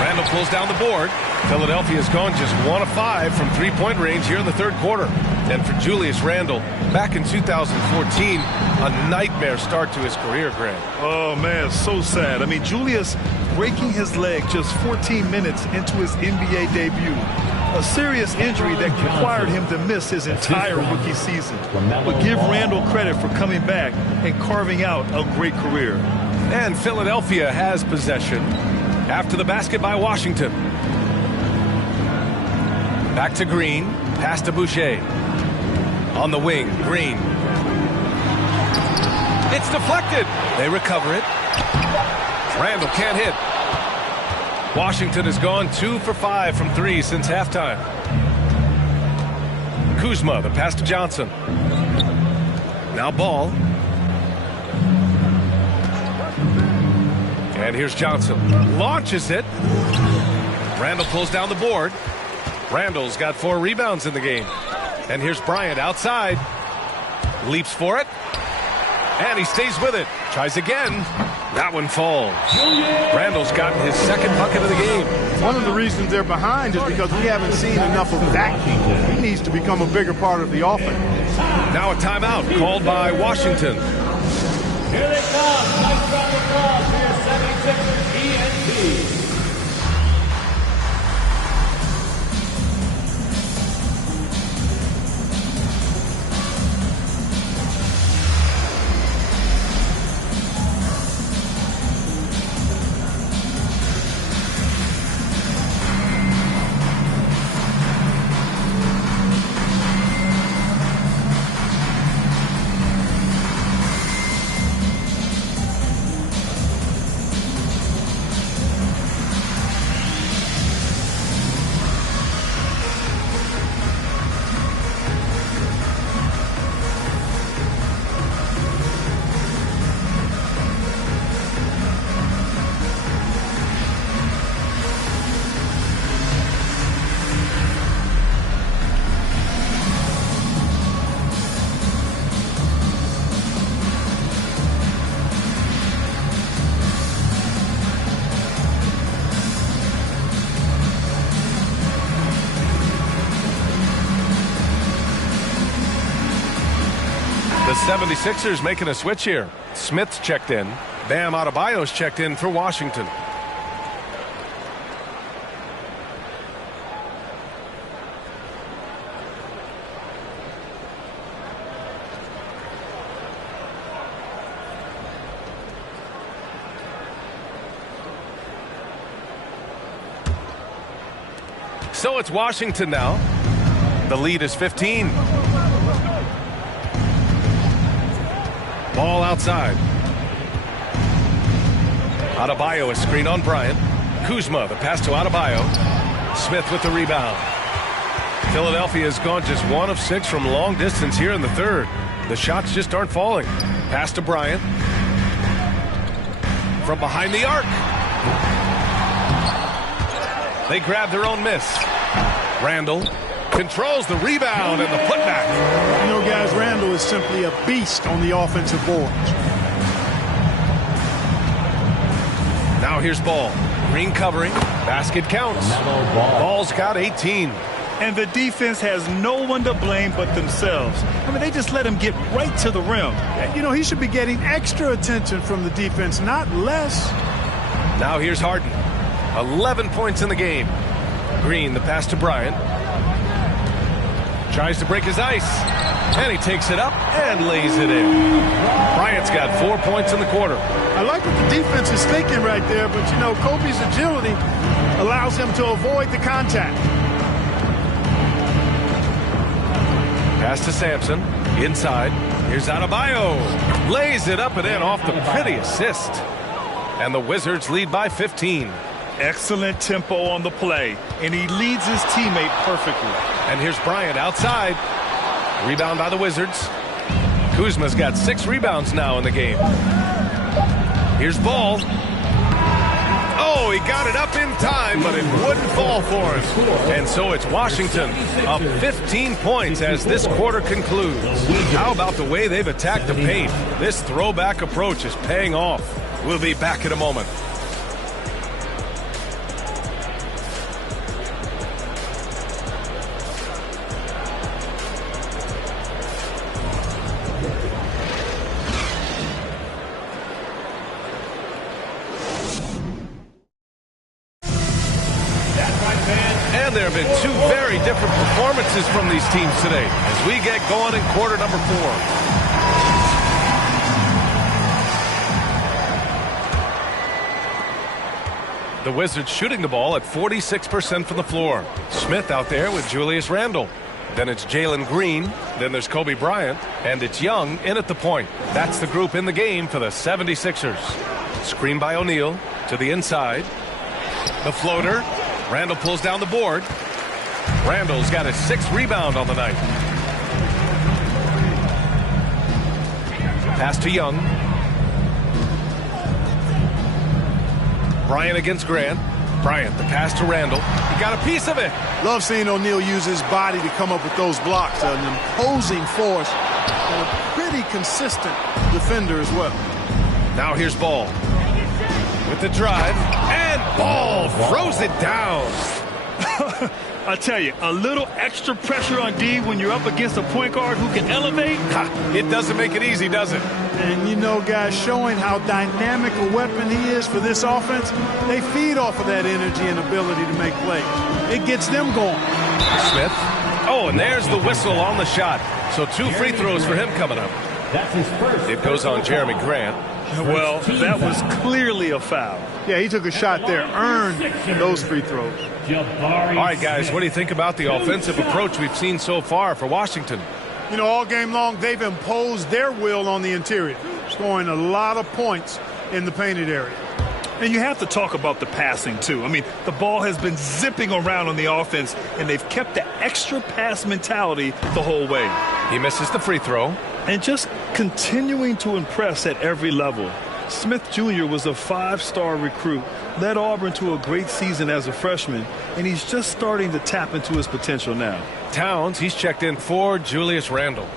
Randall pulls down the board. Philadelphia's gone just 1 of 5 from three-point range here in the third quarter. And for Julius Randle, back in 2014, a nightmare start to his career, Grant. Oh, man, so sad. I mean, Julius breaking his leg just 14 minutes into his NBA debut. A serious injury that required him to miss his entire rookie season. But give Randall credit for coming back and carving out a great career. And Philadelphia has possession after the basket by Washington. Back to Green. Pass to Boucher. On the wing, Green. It's deflected. They recover it. Randall can't hit. Washington has gone 2 for 5 from 3 since halftime. Kuzma, the pass to Johnson. Now Ball. And here's Johnson. Launches it. Randall pulls down the board. Randall's got 4 rebounds in the game. And here's Bryant outside. Leaps for it. And he stays with it. Tries again. That one falls. Randall's gotten his second bucket of the game. One of the reasons they're behind is because we haven't seen enough of that. He needs to become a bigger part of the offense. Now a timeout called by Washington. Here they come. Nice round of applause for your 76ers ENT. The 76ers making a switch here. Smith's checked in. Bam Adebayo's checked in for Washington. So it's Washington now. The lead is 15. Ball outside. Adebayo is screen on Bryant. Kuzma, the pass to Adebayo. Smith with the rebound. Philadelphia has gone just 1 of 6 from long distance here in the third. The shots just aren't falling. Pass to Bryant. From behind the arc. They grab their own miss. Randall controls the rebound and the putback. You know, guys, Randall is simply a beast on the offensive boards. Now here's Ball. Green covering. Basket counts. Ball's got 18. And the defense has no one to blame but themselves. I mean, they just let him get right to the rim. You know, he should be getting extra attention from the defense, not less. Now here's Harden. 11 points in the game. Green, the pass to Bryant. Tries to break his ice. And he takes it up and lays it in. Bryant's got 4 points in the quarter. I like what the defense is thinking right there, but, you know, Kobe's agility allows him to avoid the contact. Pass to Sampson. Inside. Here's Adebayo. Lays it up and in off the pretty assist. And the Wizards lead by 15. Excellent tempo on the play, and he leads his teammate perfectly. And here's Bryant outside. Rebound by the Wizards. Kuzma's got 6 rebounds now in the game. Here's Ball. Oh, he got it up in time, but it wouldn't fall for him. And so it's Washington up 15 points as this quarter concludes. How about the way they've attacked the paint? This throwback approach is paying off. We'll be back in a moment. And there have been 2 very different performances from these teams today as we get going in quarter number 4. The Wizards shooting the ball at 46% from the floor. Smith out there with Julius Randle. Then it's Jalen Green. Then there's Kobe Bryant. And it's Young in at the point. That's the group in the game for the 76ers. Screen by O'Neal to the inside. The floater. Randle pulls down the board. Randle's got his 6th rebound on the night. Pass to Young. Bryant against Grant. Bryant, the pass to Randle. He got a piece of it. Love seeing O'Neal use his body to come up with those blocks. An imposing force and a pretty consistent defender as well. Now here's Ball. With the drive. And Ball throws it down. I tell you, a little extra pressure on D when you're up against a point guard who can elevate. It doesn't make it easy, does it? And, you know, guys, showing how dynamic a weapon he is for this offense, they feed off of that energy and ability to make plays. It gets them going. Smith. Oh, and there's the whistle on the shot. So 2 free throws for him coming up. That's his first. It goes on Jeremy Grant. Well, that was clearly a foul. Yeah, he took a shot there, earned those free throws. All right, guys, what do you think about the offensive approach we've seen so far for Washington? You know, all game long, they've imposed their will on the interior, scoring a lot of points in the painted area. And you have to talk about the passing, too. I mean, the ball has been zipping around on the offense, and they've kept the extra pass mentality the whole way. He misses the free throw. And just continuing to impress at every level. Smith Jr. was a 5-star recruit, led Auburn to a great season as a freshman, and he's just starting to tap into his potential now. Towns, he's checked in for Julius Randle.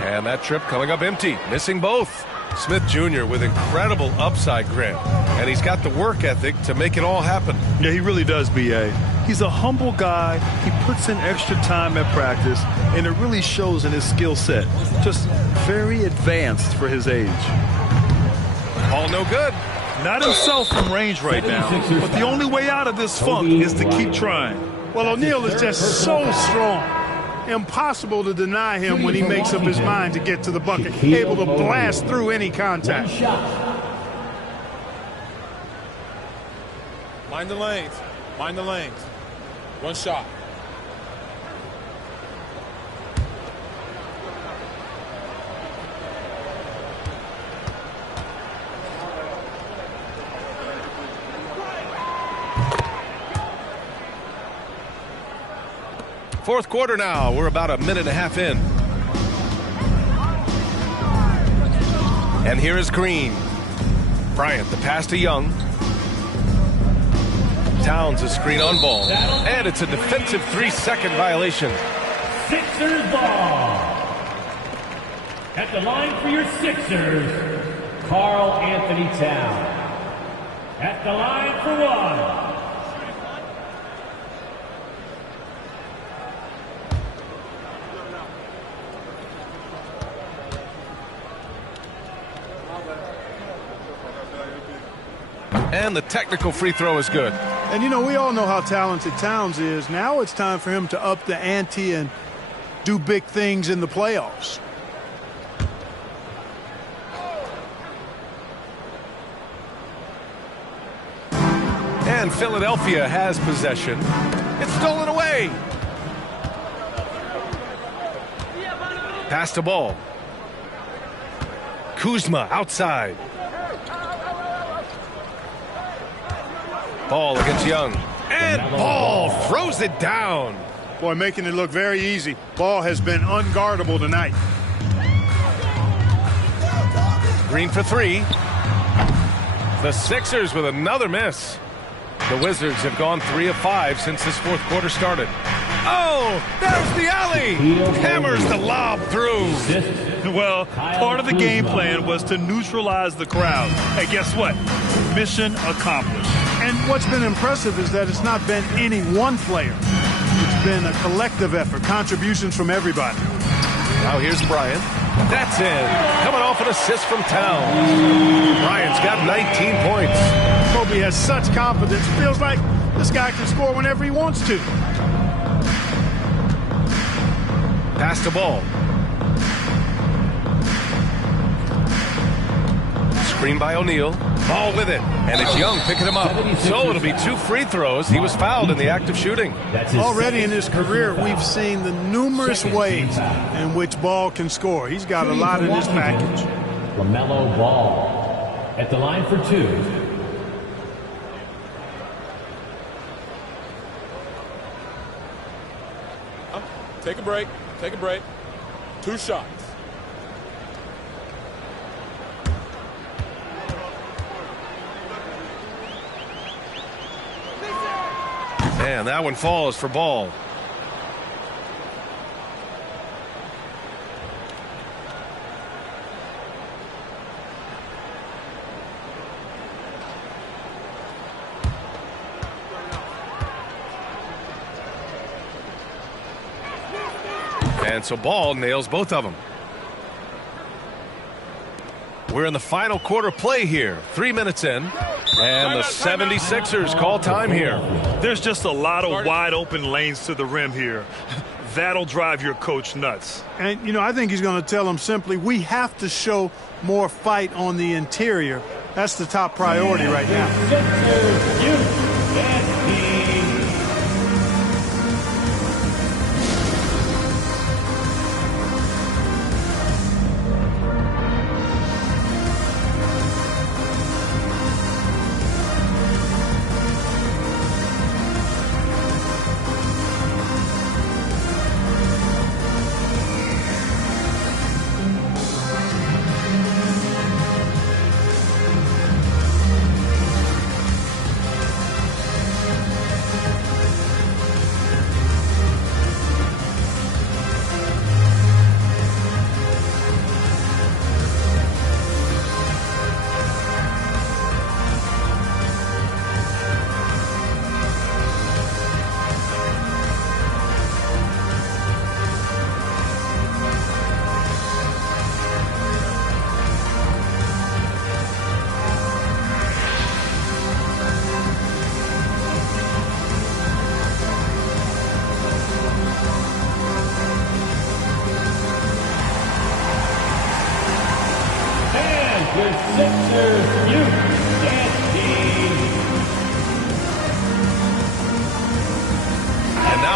And that trip coming up empty, missing both. Smith Jr. with incredible upside, Grant. And he's got the work ethic to make it all happen. Yeah, he really does, B.A. He's a humble guy. He puts in extra time at practice, and it really shows in his skill set. Just very advanced for his age. All no good. Not himself from range right now, but the only way out of this funk is to keep trying. Well, O'Neal is just so strong. Impossible to deny him when he makes up his mind to get to the bucket. Able to blast through any contact. Mind the lanes. Mind the lanes. One shot. Fourth quarter now. We're about a minute and a half in. And here is Green. Bryant, the pass to Young. Towns a screen on ball. And it's a defensive 3-second violation. Sixers ball. At the line for your Sixers, Karl Anthony Towns. At the line for one. And the technical free throw is good. And, you know, we all know how talented Towns is. Now it's time for him to up the ante and do big things in the playoffs. And Philadelphia has possession. It's stolen away. Pass the ball. Kuzma outside. Ball against Young. And Ball throws it down. Boy, making it look very easy. Ball has been unguardable tonight. Green for three. The Sixers with another miss. The Wizards have gone 3 of 5 since this fourth quarter started. Oh, there's the alley. Hammers the lob through. Well, part of the game plan was to neutralize the crowd. Hey, guess what? Mission accomplished. And what's been impressive is that it's not been any one player. It's been a collective effort, contributions from everybody. Now here's Bryant. That's in. Coming off an assist from Towns. Bryant's got 19 points. Kobe has such confidence. Feels like this guy can score whenever he wants to. Pass the ball. Screen by O'Neal. Ball with it. And it's Young picking him up. So it'll be 2 free throws. He was fouled in the act of shooting. Already in his career, we've seen the numerous ways in which Ball can score. He's got a lot in his package. LaMelo Ball at the line for 2. Take a break. Take a break. 2 shots. And that one falls for Ball. And so Ball nails both of them. We're in the final quarter play here. 3 minutes in. And the 76ers call time here. There's just a lot of wide open lanes to the rim here. That'll drive your coach nuts. And, you know, I think he's going to tell them simply, we have to show more fight on the interior. That's the top priority right now.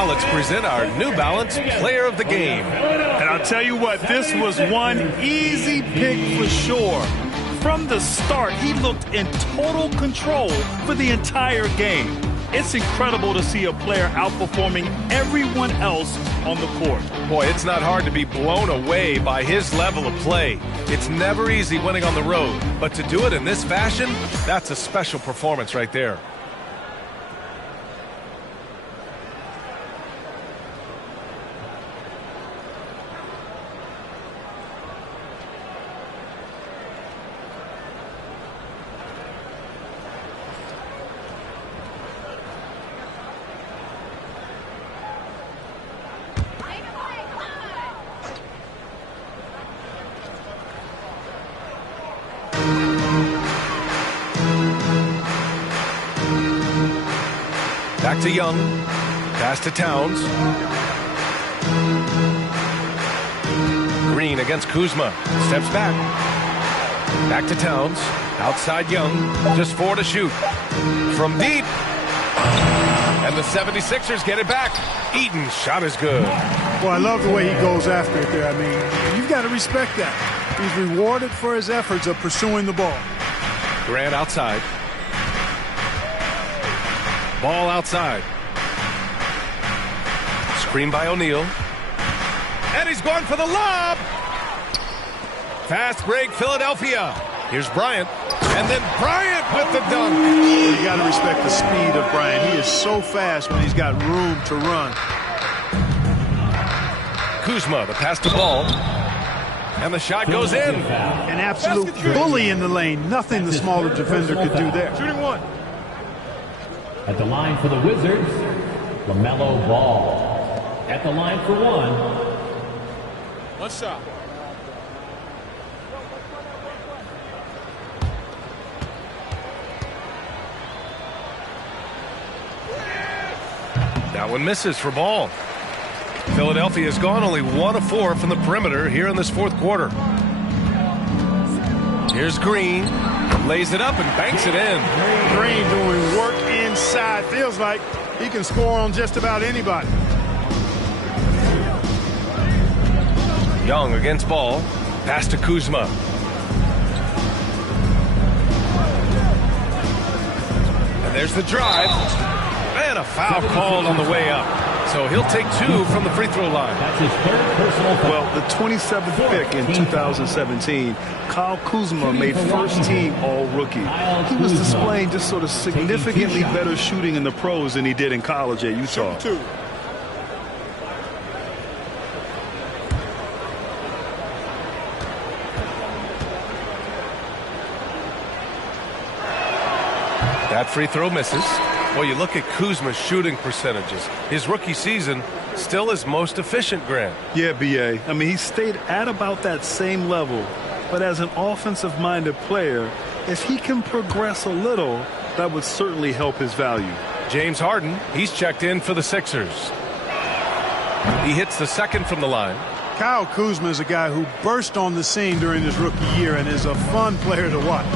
Now let's present our New Balance Player of the Game. And I'll tell you what, this was one easy pick for sure. From the start, he looked in total control for the entire game. It's incredible to see a player outperforming everyone else on the court. Boy, it's not hard to be blown away by his level of play. It's never easy winning on the road, but to do it in this fashion, that's a special performance right there. Back to Young. Pass to Towns. Green against Kuzma. Steps back. Back to Towns. Outside Young. Just 4 to shoot. From deep. And the 76ers get it back. Eaton shot is good. Well, I love the way he goes after it there. I mean, you've got to respect that. He's rewarded for his efforts of pursuing the ball. Grant outside. Ball outside. Screen by O'Neal. And he's going for the lob. Fast break, Philadelphia. Here's Bryant. And then Bryant with the dunk. You got to respect the speed of Bryant. He is so fast when he's got room to run. Kuzma, the pass to Ball. And the shot goes in. An absolute bully in the lane. Nothing the smaller defender could do there. Shooting one. At the line for the Wizards, LaMelo Ball. At the line for one. One shot. That one misses for Ball. Philadelphia has gone only 1 of 4 from the perimeter here in this fourth quarter. Here's Green. Lays it up and banks it in. Green doing work inside. Feels like he can score on just about anybody. Young against Ball. Pass to Kuzma. And there's the drive. And a foul called on the way up. So he'll take 2 from the free throw line. That's his third personal foul. Well, the 27th pick in 2017, Kyle Kuzma made first-team All-Rookie. He was displaying just sort of significantly better shooting in the pros than he did in college at Utah. Two. That free throw misses. Well, you look at Kuzma's shooting percentages. His rookie season still his most efficient, Grant. Yeah, B.A. I mean, he stayed at about that same level. But as an offensive-minded player, if he can progress a little, that would certainly help his value. James Harden, he's checked in for the Sixers. He hits the second from the line. Kyle Kuzma is a guy who burst on the scene during his rookie year and is a fun player to watch.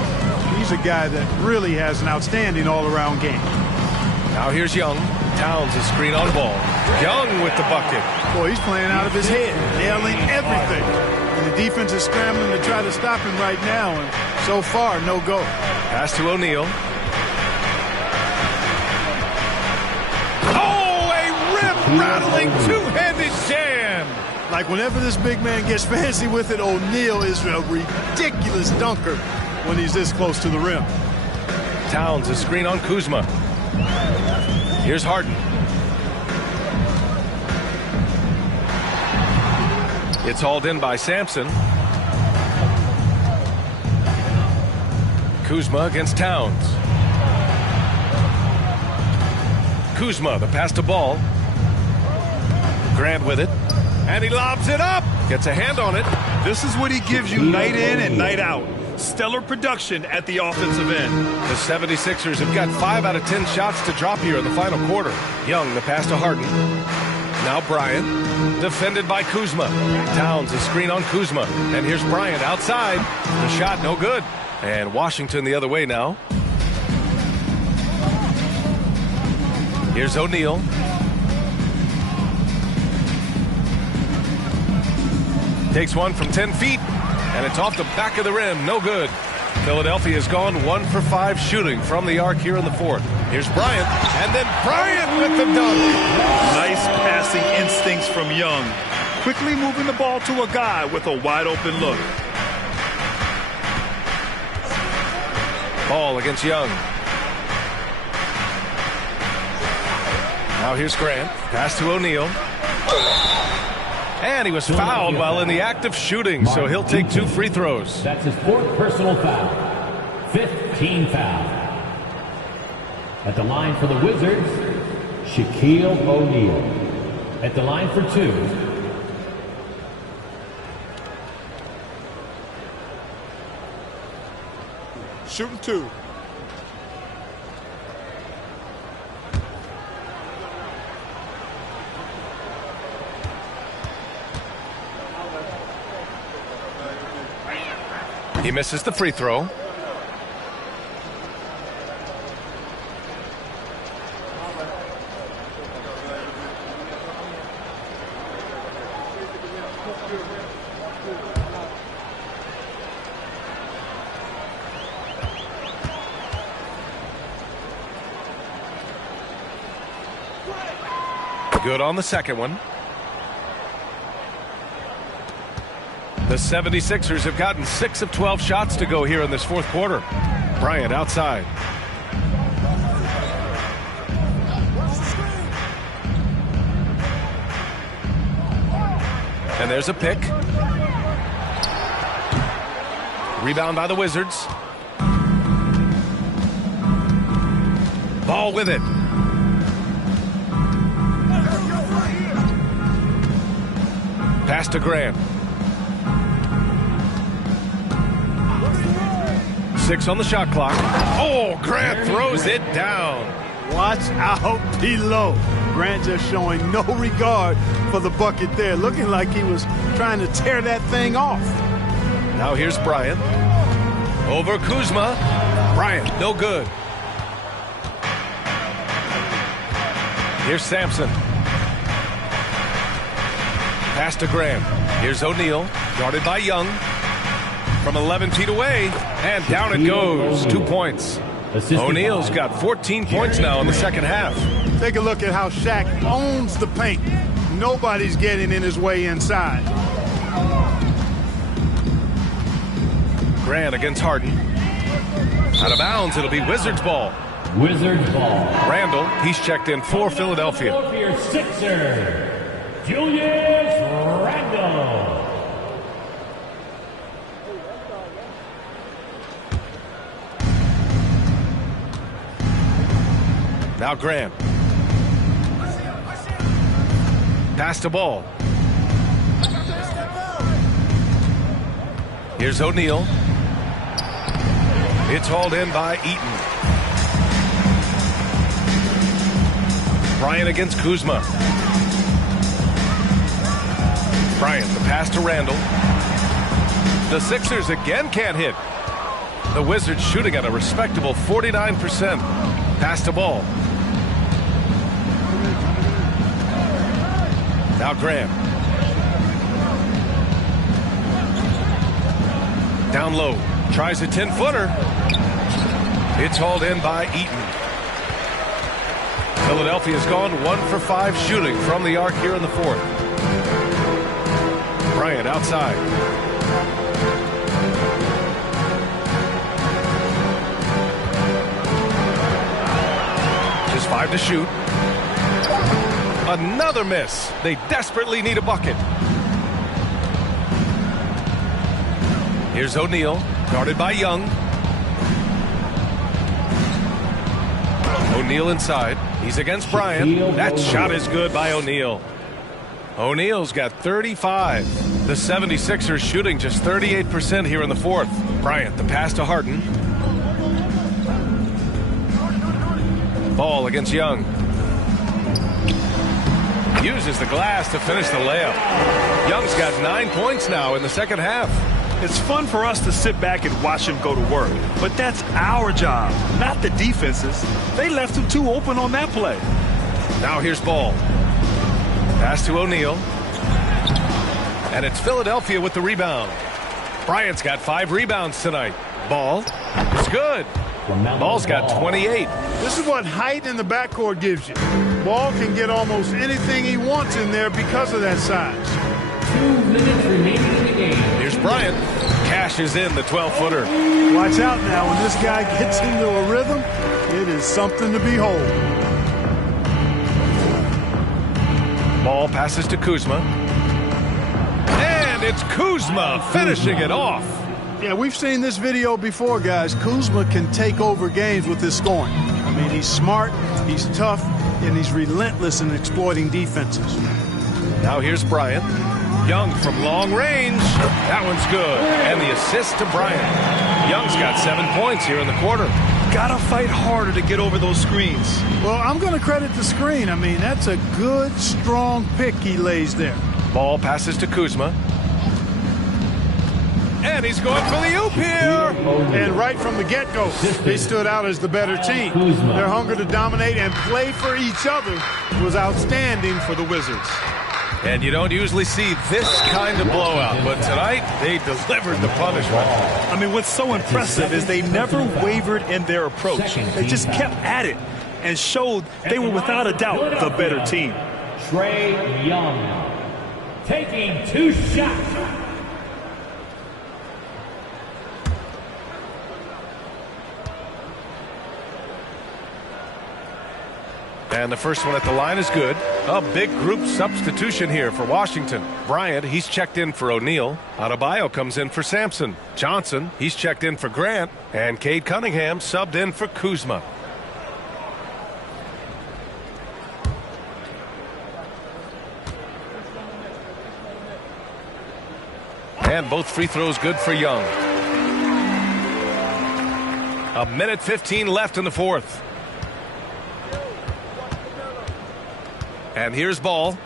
He's a guy that really has an outstanding all-around game. Now here's Young. Towns is screen on Ball. Young with the bucket. Boy, he's playing out of his head, nailing everything. And the defense is scrambling to try to stop him right now, and so far, no go. Pass to O'Neal. Oh, a rim-rattling two-handed jam. Like whenever this big man gets fancy with it, O'Neal is a ridiculous dunker when he's this close to the rim. Towns is screen on Kuzma. Here's Harden. It's hauled in by Sampson. Kuzma against Towns. Kuzma, the pass to Ball. Grant with it. And he lobs it up. Gets a hand on it. This is what he gives you night in and night out. Stellar production at the offensive end. The 76ers have got 5 out of 10 shots to drop here in the final quarter. Young, the pass to Harden. Now Bryant, defended by Kuzma. Towns, a screen on Kuzma. And here's Bryant outside. The shot no good. And Washington the other way now. Here's O'Neal. Takes one from 10 feet, and it's off the back of the rim. No good. Philadelphia has gone 1 for 5 shooting from the arc here in the fourth. Here's Bryant, and then Bryant with the dunk. Nice passing instincts from Young. Quickly moving the ball to a guy with a wide-open look. Ball against Young. Now here's Grant. Pass to O'Neal. And he was fouled while in the act of shooting, so he'll take 2 free throws. That's his 4th personal foul. 15 foul. At the line for the Wizards, Shaquille O'Neal. At the line for 2. Shooting 2. He misses the free throw. Good on the second one. The 76ers have gotten 6 of 12 shots to go here in this fourth quarter. Bryant outside. And there's a pick. Rebound by the Wizards. Ball with it. Pass to Grant. 6 on the shot clock. Oh, Grant throws it down. Watch out below. Grant just showing no regard for the bucket there. Looking like he was trying to tear that thing off. Now here's Bryant. Over Kuzma. Bryant, no good. Here's Sampson. Pass to Grant. Here's O'Neal, guarded by Young. From 11 feet away, and down it goes. 2 points. O'Neal's got 14 points now in the second half. Take a look at how Shaq owns the paint. Nobody's getting in his way inside. Grant against Harden. Out of bounds, it'll be Wizards ball. Wizards ball. Randall, he's checked in for Philadelphia. Philadelphia Sixers, Julius Randle. Now Grant. Pass the ball. Here's O'Neal. It's hauled in by Eaton. Bryant against Kuzma. Bryant, the pass to Randall. The Sixers again can't hit. The Wizards shooting at a respectable 49%. Pass the ball. Now Grant. Down low. Tries a 10-footer. It's hauled in by Eaton. Philadelphia's gone 1 for 5 shooting from the arc here in the fourth. Bryant outside. Just 5 to shoot. Another miss. They desperately need a bucket. Here's O'Neal, guarded by Young. O'Neal inside. He's against Bryant. That shot is good by O'Neal. O'Neal's got 35. The 76ers shooting just 38% here in the fourth. Bryant, the pass to Harden. Ball against Young. Uses the glass to finish the layup. Young's got 9 points now in the second half. It's fun for us to sit back and watch him go to work, but that's our job, not the defense's. They left him too open on that play. Now here's Ball. Pass to O'Neal. And it's Philadelphia with the rebound. Bryant's got 5 rebounds tonight. Ball is good. Ball's got 28. This is what height in the backcourt gives you. Ball can get almost anything he wants in there because of that size. 2 minutes remaining in the game. Here's Bryant. Cashes in the 12-footer. Watch out now. When this guy gets into a rhythm, it is something to behold. Ball passes to Kuzma. And it's Kuzma finishing it off. Yeah, we've seen this video before, guys. Kuzma can take over games with his scoring. I mean, he's smart, he's tough, and he's relentless in exploiting defenses. Now here's Bryant. Young from long range. That one's good. And the assist to Bryant. Young's got 7 points here in the quarter. Gotta fight harder to get over those screens. Well, I'm going to credit the screen. I mean, that's a good, strong pick he lays there. Ball passes to Kuzma. And he's going for the oop here. And right from the get-go, they stood out as the better team. Their hunger to dominate and play for each other was outstanding for the Wizards. And you don't usually see this kind of blowout, but tonight they delivered the punishment. I mean, what's so impressive is they never wavered in their approach. They just kept at it and showed they were without a doubt the better team. Trae Young taking 2 shots. And the first one at the line is good. A big group substitution here for Washington. Bryant, he's checked in for O'Neal. Adebayo comes in for Sampson. Johnson, he's checked in for Grant. And Cade Cunningham subbed in for Kuzma. And both free throws good for Young. 1:15 left in the fourth. And here's Ball.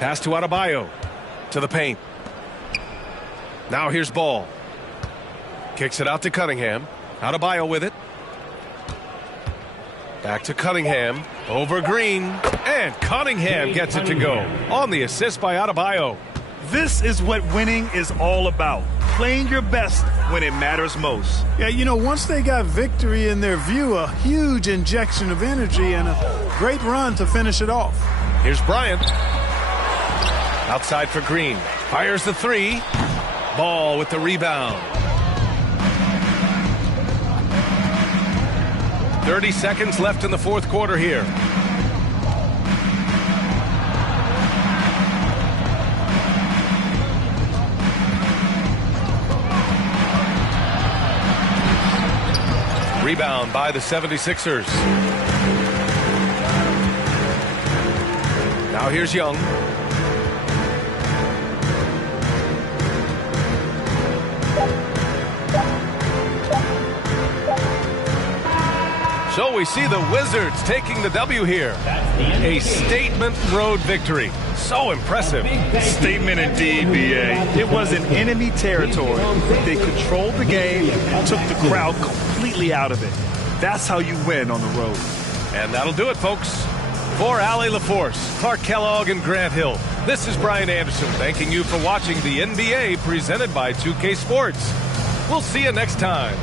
Pass to Adebayo. To the paint. Now here's Ball. Kicks it out to Cunningham. Adebayo with it. Back to Cunningham. Over Green. And Cunningham gets it to go. On the assist by Adebayo. This is what winning is all about. Playing your best when it matters most. Yeah, you know, once they got victory in their view, a huge injection of energy and a great run to finish it off. Here's Bryant. Outside for Green. Fires the 3. Ball with the rebound. 30 seconds left in the fourth quarter here. Rebound by the 76ers. Now here's Young. So we see the Wizards taking the W here. A statement road victory. So impressive. Statement indeed, B.A. It was in enemy territory, but they controlled the game and took the crowd completely out of it. That's how you win on the road. And that'll do it, folks. For Allie LaForce, Clark Kellogg, and Grant Hill, this is Brian Anderson thanking you for watching the NBA presented by 2K Sports. We'll see you next time.